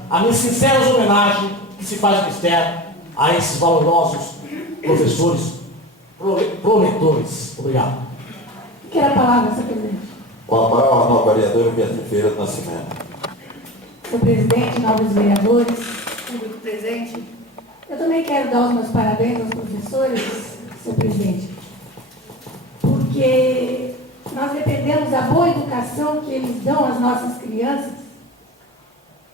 a minha sincera homenagem que se faz no externo a esses valorosos professores proletores. Obrigado. Quer a palavra, senhor presidente? Com a palavra a nova vereadora Beatriz Ferreira do Nascimento. Senhor presidente, nobres vereadores, público presente, eu também quero dar os meus parabéns aos professores, senhor presidente, porque nós dependemos da boa educação que eles dão às nossas crianças,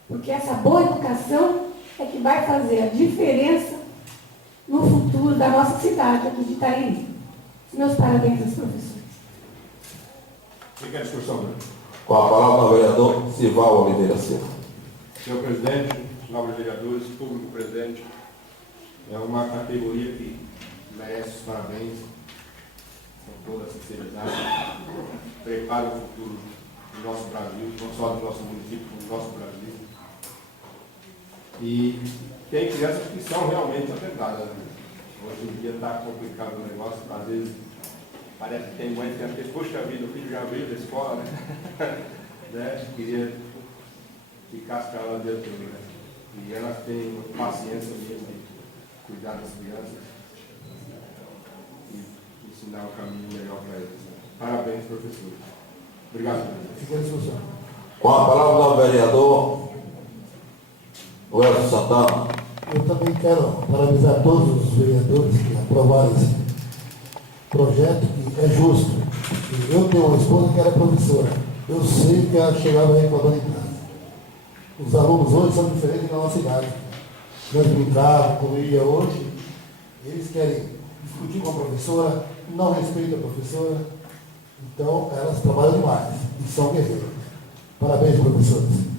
porque essa boa educação é que vai fazer a diferença no futuro da nossa cidade, aqui de Itaim. Meus parabéns aos professores. Fica a discussão. Com a palavra o vereador Sival Oliveira Silva. Senhor presidente, nobres vereadores, público presente, é uma categoria que merece os parabéns, com toda a sinceridade, prepara o futuro do nosso Brasil, não só do nosso município, como do nosso Brasil. E tem crianças que são realmente afetadas. Né? Hoje em dia está complicado o negócio, às vezes parece que tem mãe que pensa, poxa vida, o filho já veio da escola, né? Queria ficar lá dentro, né? E elas têm paciência mesmo de cuidar das crianças e ensinar o caminho melhor para eles. Né? Parabéns, professores. Obrigado. Fica a discussão. Com a palavra o vereador Welson Santana. Eu também quero parabenizar todos os vereadores que aprovaram esse projeto, que é justo. Eu tenho uma esposa que era professora. Eu sei que ela chegava reclamando em casa. Os alunos hoje são diferentes da nossa idade. Nós brincávamos, comia hoje. Eles querem discutir com a professora, não respeitam a professora. Então, elas trabalham demais e são guerreiras. Parabéns, professores.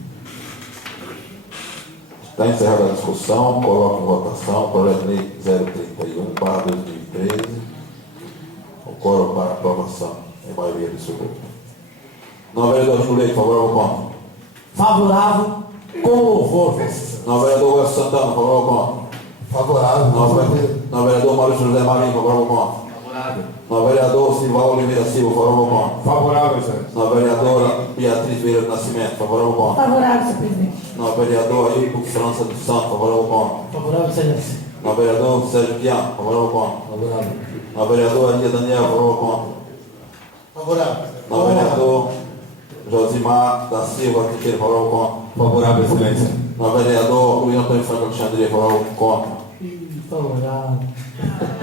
Está encerrada a discussão. Coloco em votação o projeto de lei 031/2013. O coro para aprovação em maioria absoluta. Não, vereador Júlio Leite, favorável ou contra? Favorável com louvor, Vossa Excelência. Não, vereador Welson Santana, favorável ou contra? Favorável. Não, vereador Maurício José Marinho, favorável ou contra? caráter. No vereador Silva Oliveira Silva, favorável ao ponto. Favorável, excelência. Na vereadora Beatriz Vieira do Nascimento, favorável ao ponto. Favorável, senhor presidente. Na vereadora Hilton França dos Santos, favorável ao ponto. Favorável, excelência. Na vereador Sérgio Guian, favorável ao ponto. Favorável. Na vereadora Lia Daniel, favorável ao ponto. Favorável. Na vereador Josimar da Silva Teixeira, favorável ao ponto. Favorável, excelência. Na vereador Luiz Antônio Franco Alexandria, favorável ao ponto. Favorável.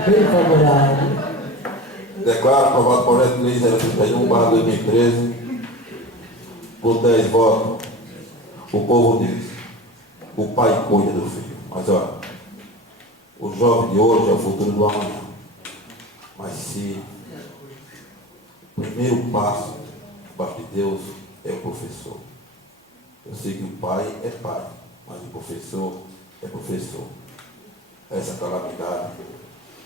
Bem favorável. Declaro aprovado o projeto de lei 031/2013 por 10 votos. O povo diz, o pai cuida do filho. Mas olha, o jovem de hoje é o futuro do amanhã. Mas se o primeiro passo debaixo de Deus é o professor. Eu sei que o pai é pai, mas o professor é professor. Essa calamidade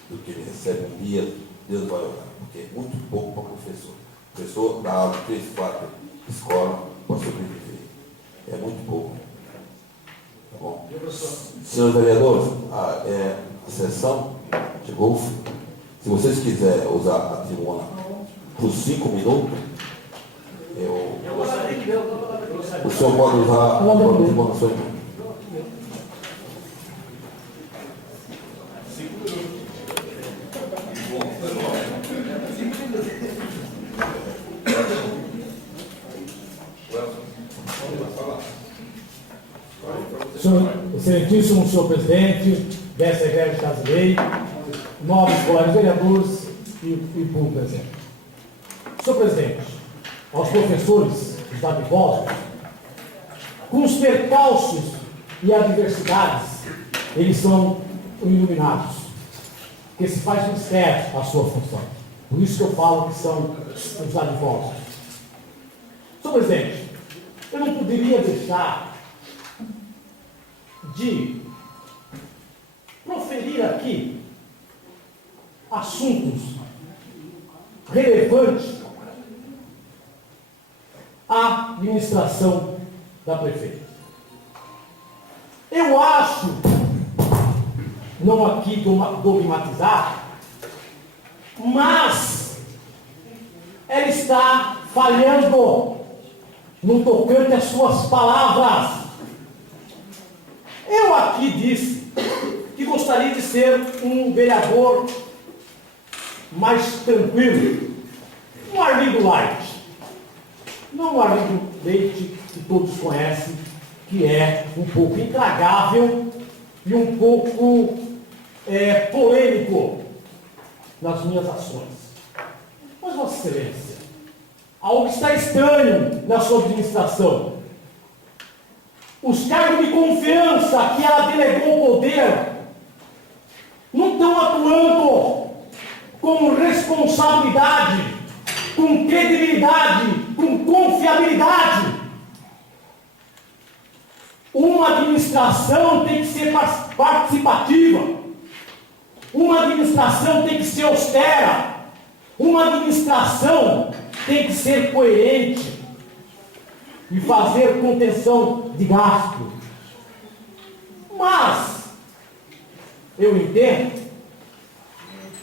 do que ele recebe um dia, Deus vai olhar, porque é muito pouco para o professor. O professor dá aula 3, 4 escolas para sobreviver. É muito pouco. Tá bom? Senhores vereadores, a sessão chegou ao fim. Se vocês quiserem usar a tribuna por 5 minutos, o senhor pode usar a tribuna na sua mão. Excelentíssimo senhor presidente dessa Igreja de Casa de Lei, nobres colegas vereadores e público presente. Senhor presidente, aos professores, os dadivosos, com os percalços e adversidades, eles são iluminados, porque se faz mistério a sua função. Por isso que eu falo que são os dadivosos. Senhor presidente, eu não poderia deixar de proferir aqui assuntos relevantes à administração da prefeita. Eu acho, não aqui dogmatizar, mas ela está falhando no tocante às suas palavras. Eu aqui disse que gostaria de ser um vereador mais tranquilo, um Arlindo Light, não um Arlindo Leite que todos conhecem, que é um pouco intragável e um pouco polêmico nas minhas ações. Mas, Vossa Excelência, algo está estranho na sua administração. Os cargos de confiança que ela delegou o poder não estão atuando com responsabilidade, com credibilidade, com confiabilidade. Uma administração tem que ser participativa. Uma administração tem que ser austera. Uma administração tem que ser coerente e fazer contenção de gasto. Mas eu entendo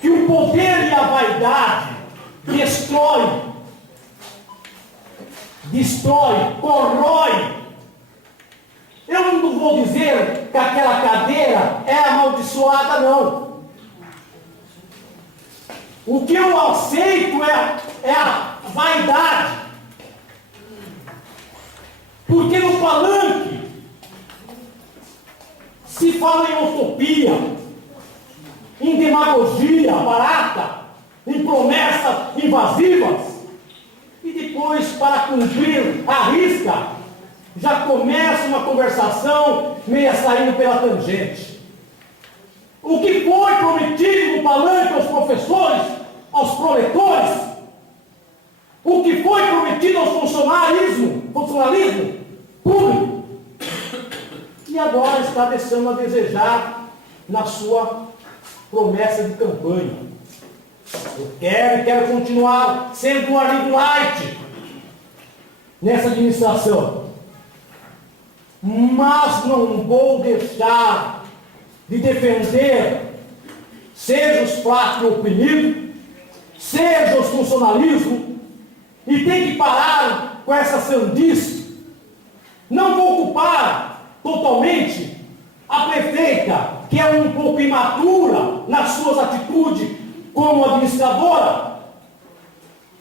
que o poder e a vaidade destrói, corrói. Eu não vou dizer que aquela cadeira é amaldiçoada, não. O que eu aceito é a vaidade. Porque no palanque se fala em utopia, em demagogia barata, em promessas invasivas, e depois, para cumprir a risca, já começa uma conversação meia saindo pela tangente. O que foi prometido no palanque aos professores, aos proletores, o que foi prometido ao funcionalismo público, e agora está deixando a desejar na sua promessa de campanha. Eu quero continuar sendo um Arlindo Light nessa administração, mas não vou deixar de defender, seja os fracos oprimidos, seja o funcionalismo, e tem que parar com essa sandice. Não vou culpar totalmente a prefeita, que é um pouco imatura nas suas atitudes como administradora,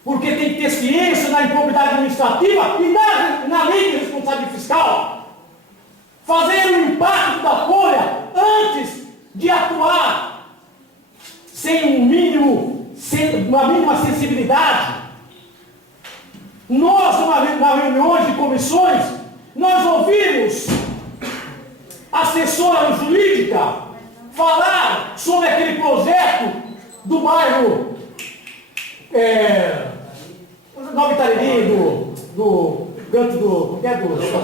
porque tem que ter ciência na improbidade administrativa e na lei de responsabilidade fiscal. Fazer o impacto da folha antes de atuar sem uma mínima sensibilidade. Nós, na reunião de comissões, nós ouvimos a assessora jurídica falar sobre aquele projeto do bairro Nova Itariri, do canto do Eucalipto,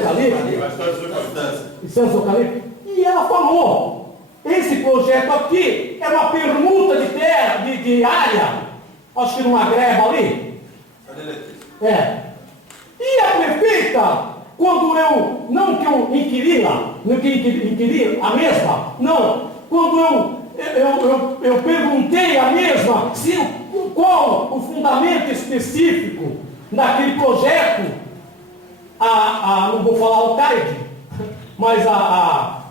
e ela falou, esse projeto aqui é uma permuta de terra, de área, acho que numa greva ali. E a prefeita, quando eu, não que eu inquiri lá, não que inquiri a mesma, não, quando eu perguntei a mesma qual o fundamento específico daquele projeto, não vou falar o CAID, mas a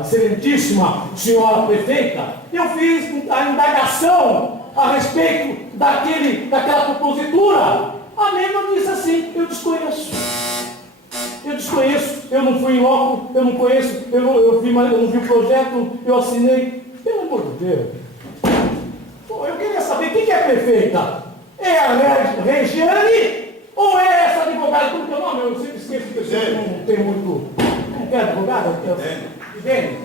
excelentíssima senhora prefeita, eu fiz a indagação a respeito daquela propositura. A mesma disse assim, eu desconheço, eu não fui em loco, eu não conheço, eu não vi o projeto, eu assinei, pelo amor de Deus. Pô, eu queria saber quem que é a prefeita? É a Regiane ou é essa advogada? Como que é o nome? Eu sempre esqueço que pessoa não tem muito. Não quer advogada? Idene.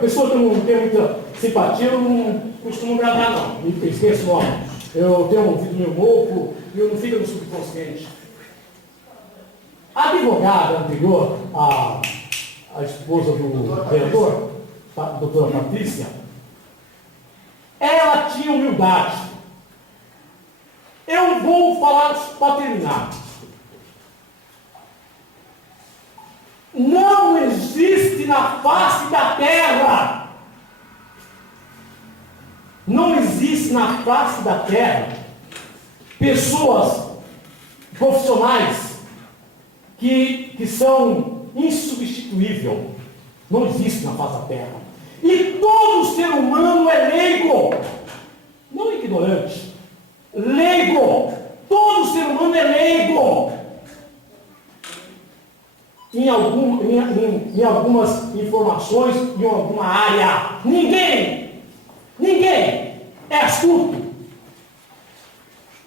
Pessoa que não tem muita simpatia, eu não costumo agradar, não. Eu esqueço o nome. Eu tenho um ouvido meio louco e eu não fico no subconsciente. A advogada anterior, a esposa do vereador, a doutora Patrícia, ela tinha humildade. Eu vou falar para terminar. Não existe na face da terra, não existe na face da terra pessoas profissionais que são insubstituíveis. Não existe na face da terra. E todo ser humano é leigo, não ignorante. Leigo, todo ser humano é leigo em algumas informações, em alguma área. Ninguém é astuto.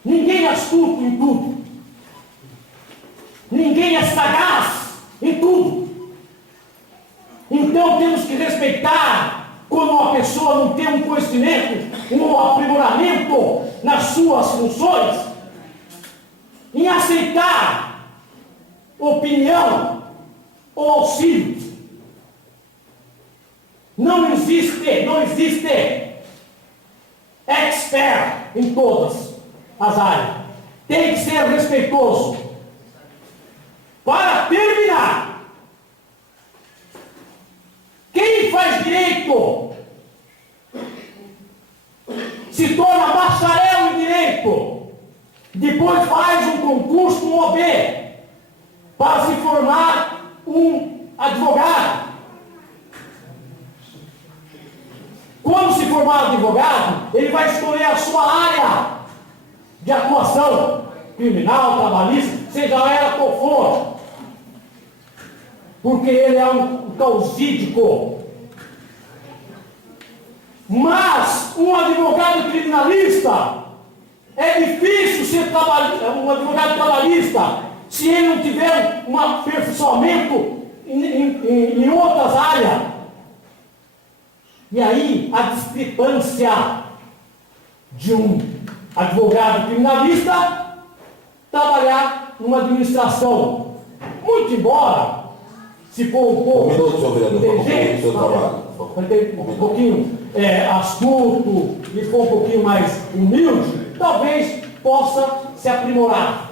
Ninguém é astuto em tudo. Ninguém é sagaz em tudo. Então temos que respeitar quando uma pessoa não tem um conhecimento, um aprimoramento nas suas funções, em aceitar opinião ou auxílio. Não existe expert em todas as áreas. Tem que ser respeitoso. Para terminar, quem faz direito se torna bacharel em direito, depois faz um concurso, um OB, para se formar um advogado. Quando se formar advogado, ele vai escolher a sua área de atuação, criminal, trabalhista, seja ela qual for, porque ele é um causídico. Mas um advogado criminalista, é difícil ser um advogado trabalhista se ele não tiver um aperfeiçoamento em outras áreas. E aí a discrepância de um advogado criminalista trabalhar numa administração, muito embora, se for um pouco inteligente, um pouquinho astuto e for um pouquinho mais humilde, talvez possa se aprimorar.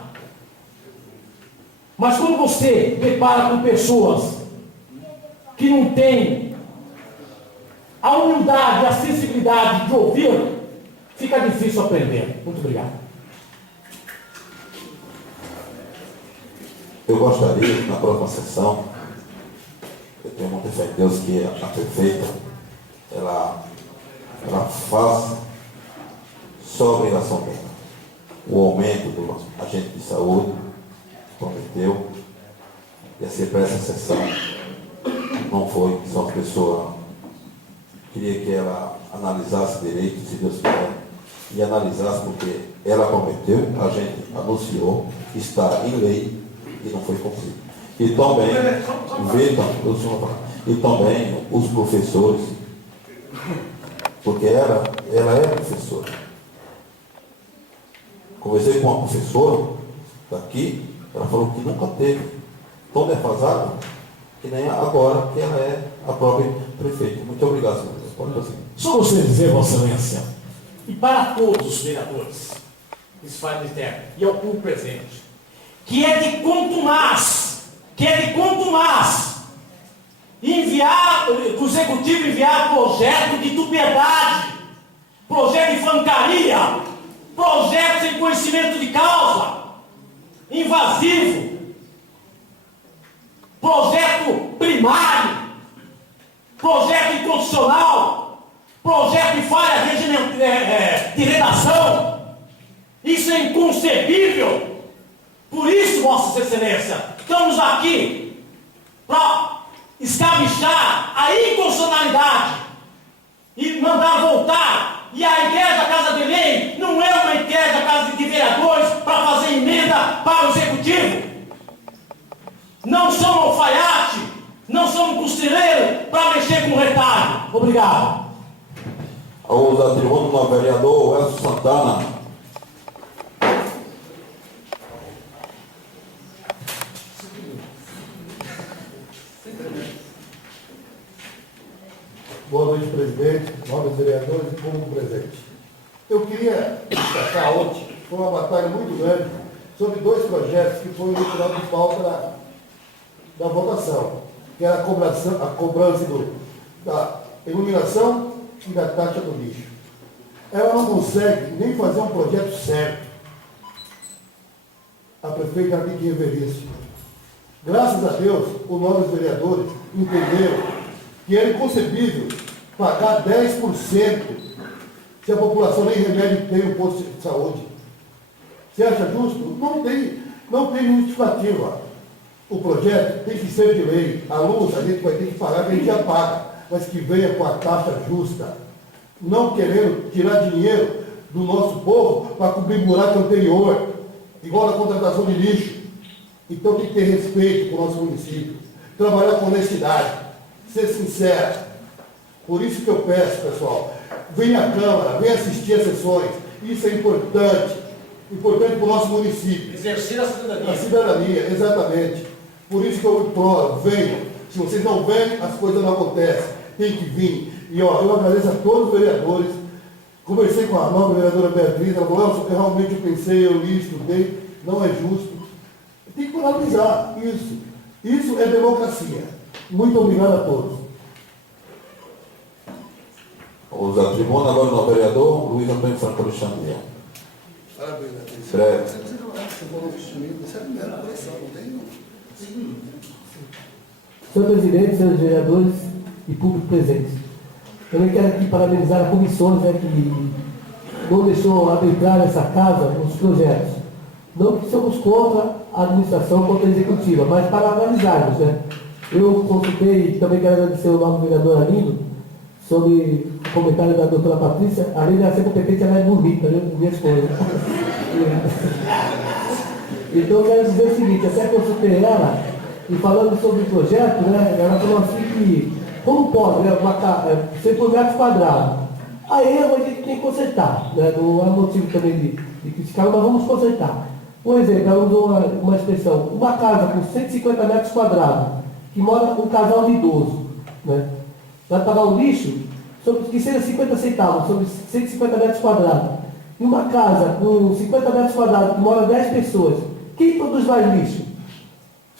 Mas quando você depara com pessoas que não têm a humildade, a sensibilidade de ouvir, fica difícil aprender. Muito obrigado. Eu gostaria, na próxima sessão, eu tenho muita fé em Deus que a prefeita, ela faça só a obrigação dela. O aumento do agente de saúde, prometeu, ia ser para essa sessão, não foi, só a pessoa queria que ela analisasse direito, se Deus quiser, e analisasse porque ela prometeu, a gente anunciou, está em lei e não foi cumprido. E também, e também os professores, porque ela é professora. Conversei com uma professora daqui, ela falou que nunca teve tão defasado que nem agora que ela é a própria prefeita. Muito obrigado, senhor. Pode prosseguir. Só gostaria de dizer, Vossa Excelência, e para todos os vereadores, que se faz interno, e ao público presente, que é de quanto mais enviar, o Executivo enviar projeto de dubiedade, projeto de fancaria, projeto sem conhecimento de causa, invasivo, projeto primário, projeto inconstitucional, projeto de falha de redação. Isso é inconcebível. Por isso, Vossa Excelência, estamos aqui para escabichar a inconstitucionalidade e mandar voltar. E a igreja Casa de Lei não é uma igreja Casa de Vereadores para fazer emenda para o Executivo. Não somos alfaiate, não somos costureiro para mexer com retalho. Obrigado. Ao da tribuna, o vereador Elcio Santana. Boa noite, presidente, nobres vereadores e povo presente. Eu queria destacar ontem, foi uma batalha muito grande, sobre dois projetos que foram retirados de pauta da votação, que era a cobrança da iluminação e da taxa do lixo. Ela não consegue nem fazer um projeto certo. A prefeita tem que rever isso. Graças a Deus, os novos vereadores entenderam que era inconcebível pagar 10% se a população nem remédio tem um posto de saúde. Você acha justo? Não tem justificativa. O projeto tem que ser de lei. A luz a gente vai ter que pagar, que a gente já paga, mas que venha com a taxa justa. Não querendo tirar dinheiro do nosso povo para cobrir buraco anterior, igual na contratação de lixo. Então tem que ter respeito com o nosso município. Trabalhar com honestidade. Ser sincero. Por isso que eu peço, pessoal, venha à Câmara, venha assistir as sessões. Isso é importante. Importante para o nosso município. Exercer a cidadania. A cidadania, exatamente. Por isso que eu imploro, venham. Se vocês não vêm, as coisas não acontecem. Tem que vir. E eu agradeço a todos os vereadores. Conversei com a nova vereadora Beatriz, ela falou, que realmente eu pensei, eu li, estudei, não é justo. Tem que valorizar isso. Isso é democracia. Muito obrigado a todos. Os da tribuna, agora no vereador Luiz Antônio Franco Alexandre. Parabéns, Beatriz. Breve. Você falou que comigo, você é primeiro coração, não tem? Sim. Senhor presidente, senhores vereadores e público presente, também quero aqui parabenizar a comissão, né, que não deixou arbitrar nessa casa os projetos. Não que somos contra a administração, contra a executiva, mas para analisarmos, né? Eu consultei, também quero agradecer ao novo vereador Arlindo, sobre o comentário da doutora Patrícia. A Arlindo é ser competente, ela é bonita, né? Minha esposa. Então eu quero dizer o seguinte, até consultei ela, e falando sobre o projeto, né, ela falou assim que, como pode, né, ser por metro quadrado? Aí a gente tem que consertar, né, não há motivo também de criticar, mas vamos consertar. Por exemplo, ela usou uma expressão, uma casa com 150 metros quadrados, que mora um casal de idoso, né, vai pagar o lixo, que seja 50 centavos, sobre 150 metros quadrados. E uma casa com 50 metros quadrados, que mora 10 pessoas, quem produz mais lixo?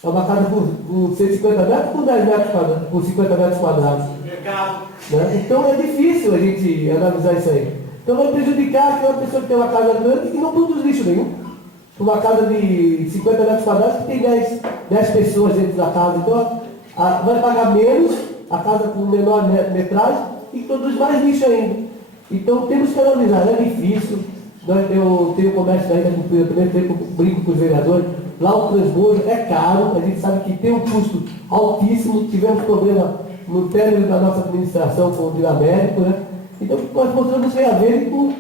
É uma casa com 150 metros, com 10 metros quadrados, com 50 metros quadrados. Mercado. Né? Então é difícil a gente analisar isso aí. Então vai prejudicar aquela pessoa que tem uma casa grande e não produz lixo nenhum. Uma casa de 50 metros quadrados que tem 10 pessoas dentro da casa. Então vai pagar menos, a casa com menor metragem e produz mais lixo ainda. Então temos que analisar, é difícil. Eu tenho comércio ainda com eu também brinco com os vereadores. Lá o transbordo é caro, a gente sabe que tem um custo altíssimo, tivemos problema no término da nossa administração com o Dinamérico, né? Então nós mostramos sem haver com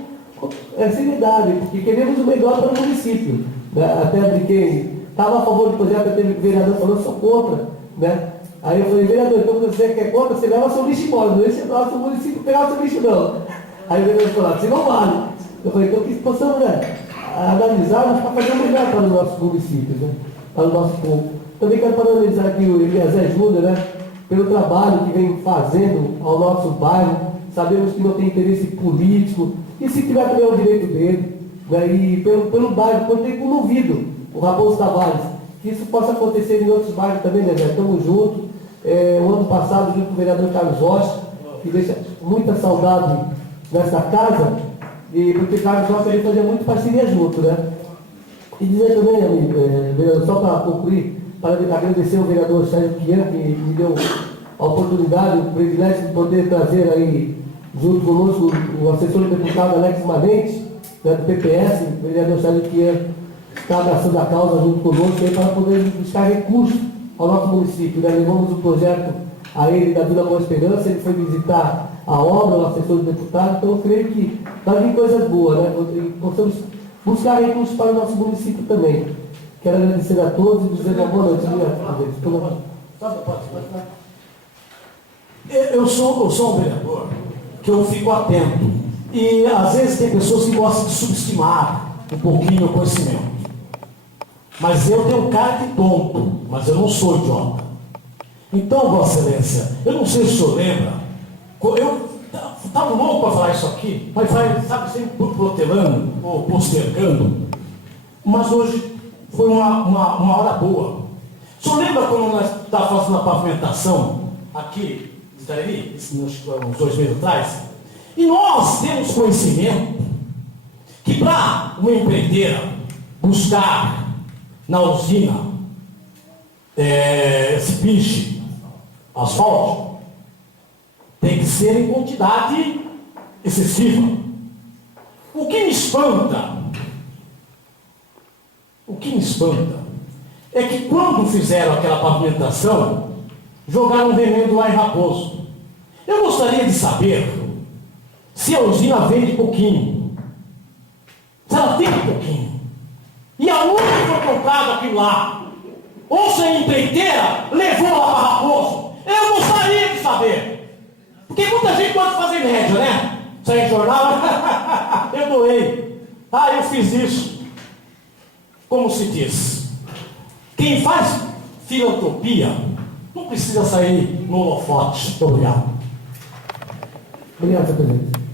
seriedade, porque queremos o melhor para o município. Né? Até brinquei, estava a favor do projeto, teve vereador falou, sou contra. Né? Aí eu falei, vereador, então você quer contra, você leva seu lixo embora, não deixa o nosso município pegar o seu lixo não. Aí o vereador falou, você não vale. Eu falei, então que possamos analisarmos para fazer o melhor para os nossos municípios, né? Para o nosso povo. Também quero parabenizar aqui o Eliezer Júnior, né? Pelo trabalho que vem fazendo ao nosso bairro. Sabemos que não tem interesse político, e se tiver também é o direito dele, né? E pelo bairro, quando tem promovido o Raposo Tavares, que isso possa acontecer em outros bairros também, né? Estamos juntos. O ano passado, junto com o vereador Carlos Rocha, que deixa muita saudade nessa casa, e porque Carlos Rocha ele fazia muito parceria junto, né? E dizer também, amigo, vereador, só para concluir, para agradecer ao vereador Sérgio Pian, que me deu a oportunidade, o privilégio de poder trazer aí, junto conosco, o assessor deputado Alex Manente, né, do PPS, o vereador Sérgio Pian, está abraçando a causa junto conosco aí, para poder buscar recursos ao nosso município. Né? Levamos o projeto a ele da Vila Boa Esperança, ele foi visitar a obra, o assessor do deputado, então eu creio que vai vir coisas boas, né? Possamos buscar recursos para o nosso município também. Quero agradecer a todos e dizer uma boa noite. Eu sou um vereador que eu fico atento. E às vezes tem pessoas que gostam de subestimar um pouquinho o conhecimento. Mas eu tenho cara de tonto, mas eu não sou idiota. Então, Vossa Excelência, eu não sei se o senhor lembra, eu estava louco para falar isso aqui, mas sabe, sempre protelando ou postergando, mas hoje foi uma hora boa. O senhor lembra quando nós estávamos fazendo a pavimentação aqui, uns 2 meses atrás? E nós temos conhecimento que para uma empreiteira buscar na usina esse piche, asfalto, tem que ser em quantidade excessiva. O que me espanta é que quando fizeram aquela pavimentação, jogaram veneno lá em Raposo. Eu gostaria de saber se a usina vende pouquinho, se ela tem pouquinho, e aonde foi comprado aquilo lá, ou se a empreiteira levou lá para Raposo. Eu gostaria de saber, porque muita gente pode fazer média, né? Sai em jornal, eu doei, eu fiz isso. Como se diz, quem faz filantropia não precisa sair no holofote. Muito obrigado. Obrigado, senhor presidente.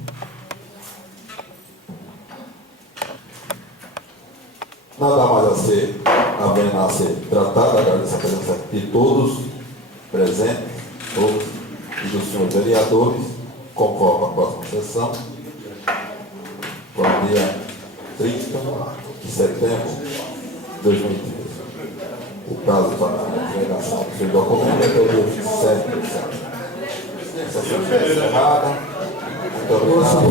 Nada mais a ser tratado, agradeço a presença de todos presentes, todos e dos senhores vereadores, convoco a próxima sessão, para o dia 30 de setembro de 2013. O prazo para a entregação do seu documento é até o dia 27 de setembro. A sessão está encerrada. Muito obrigado.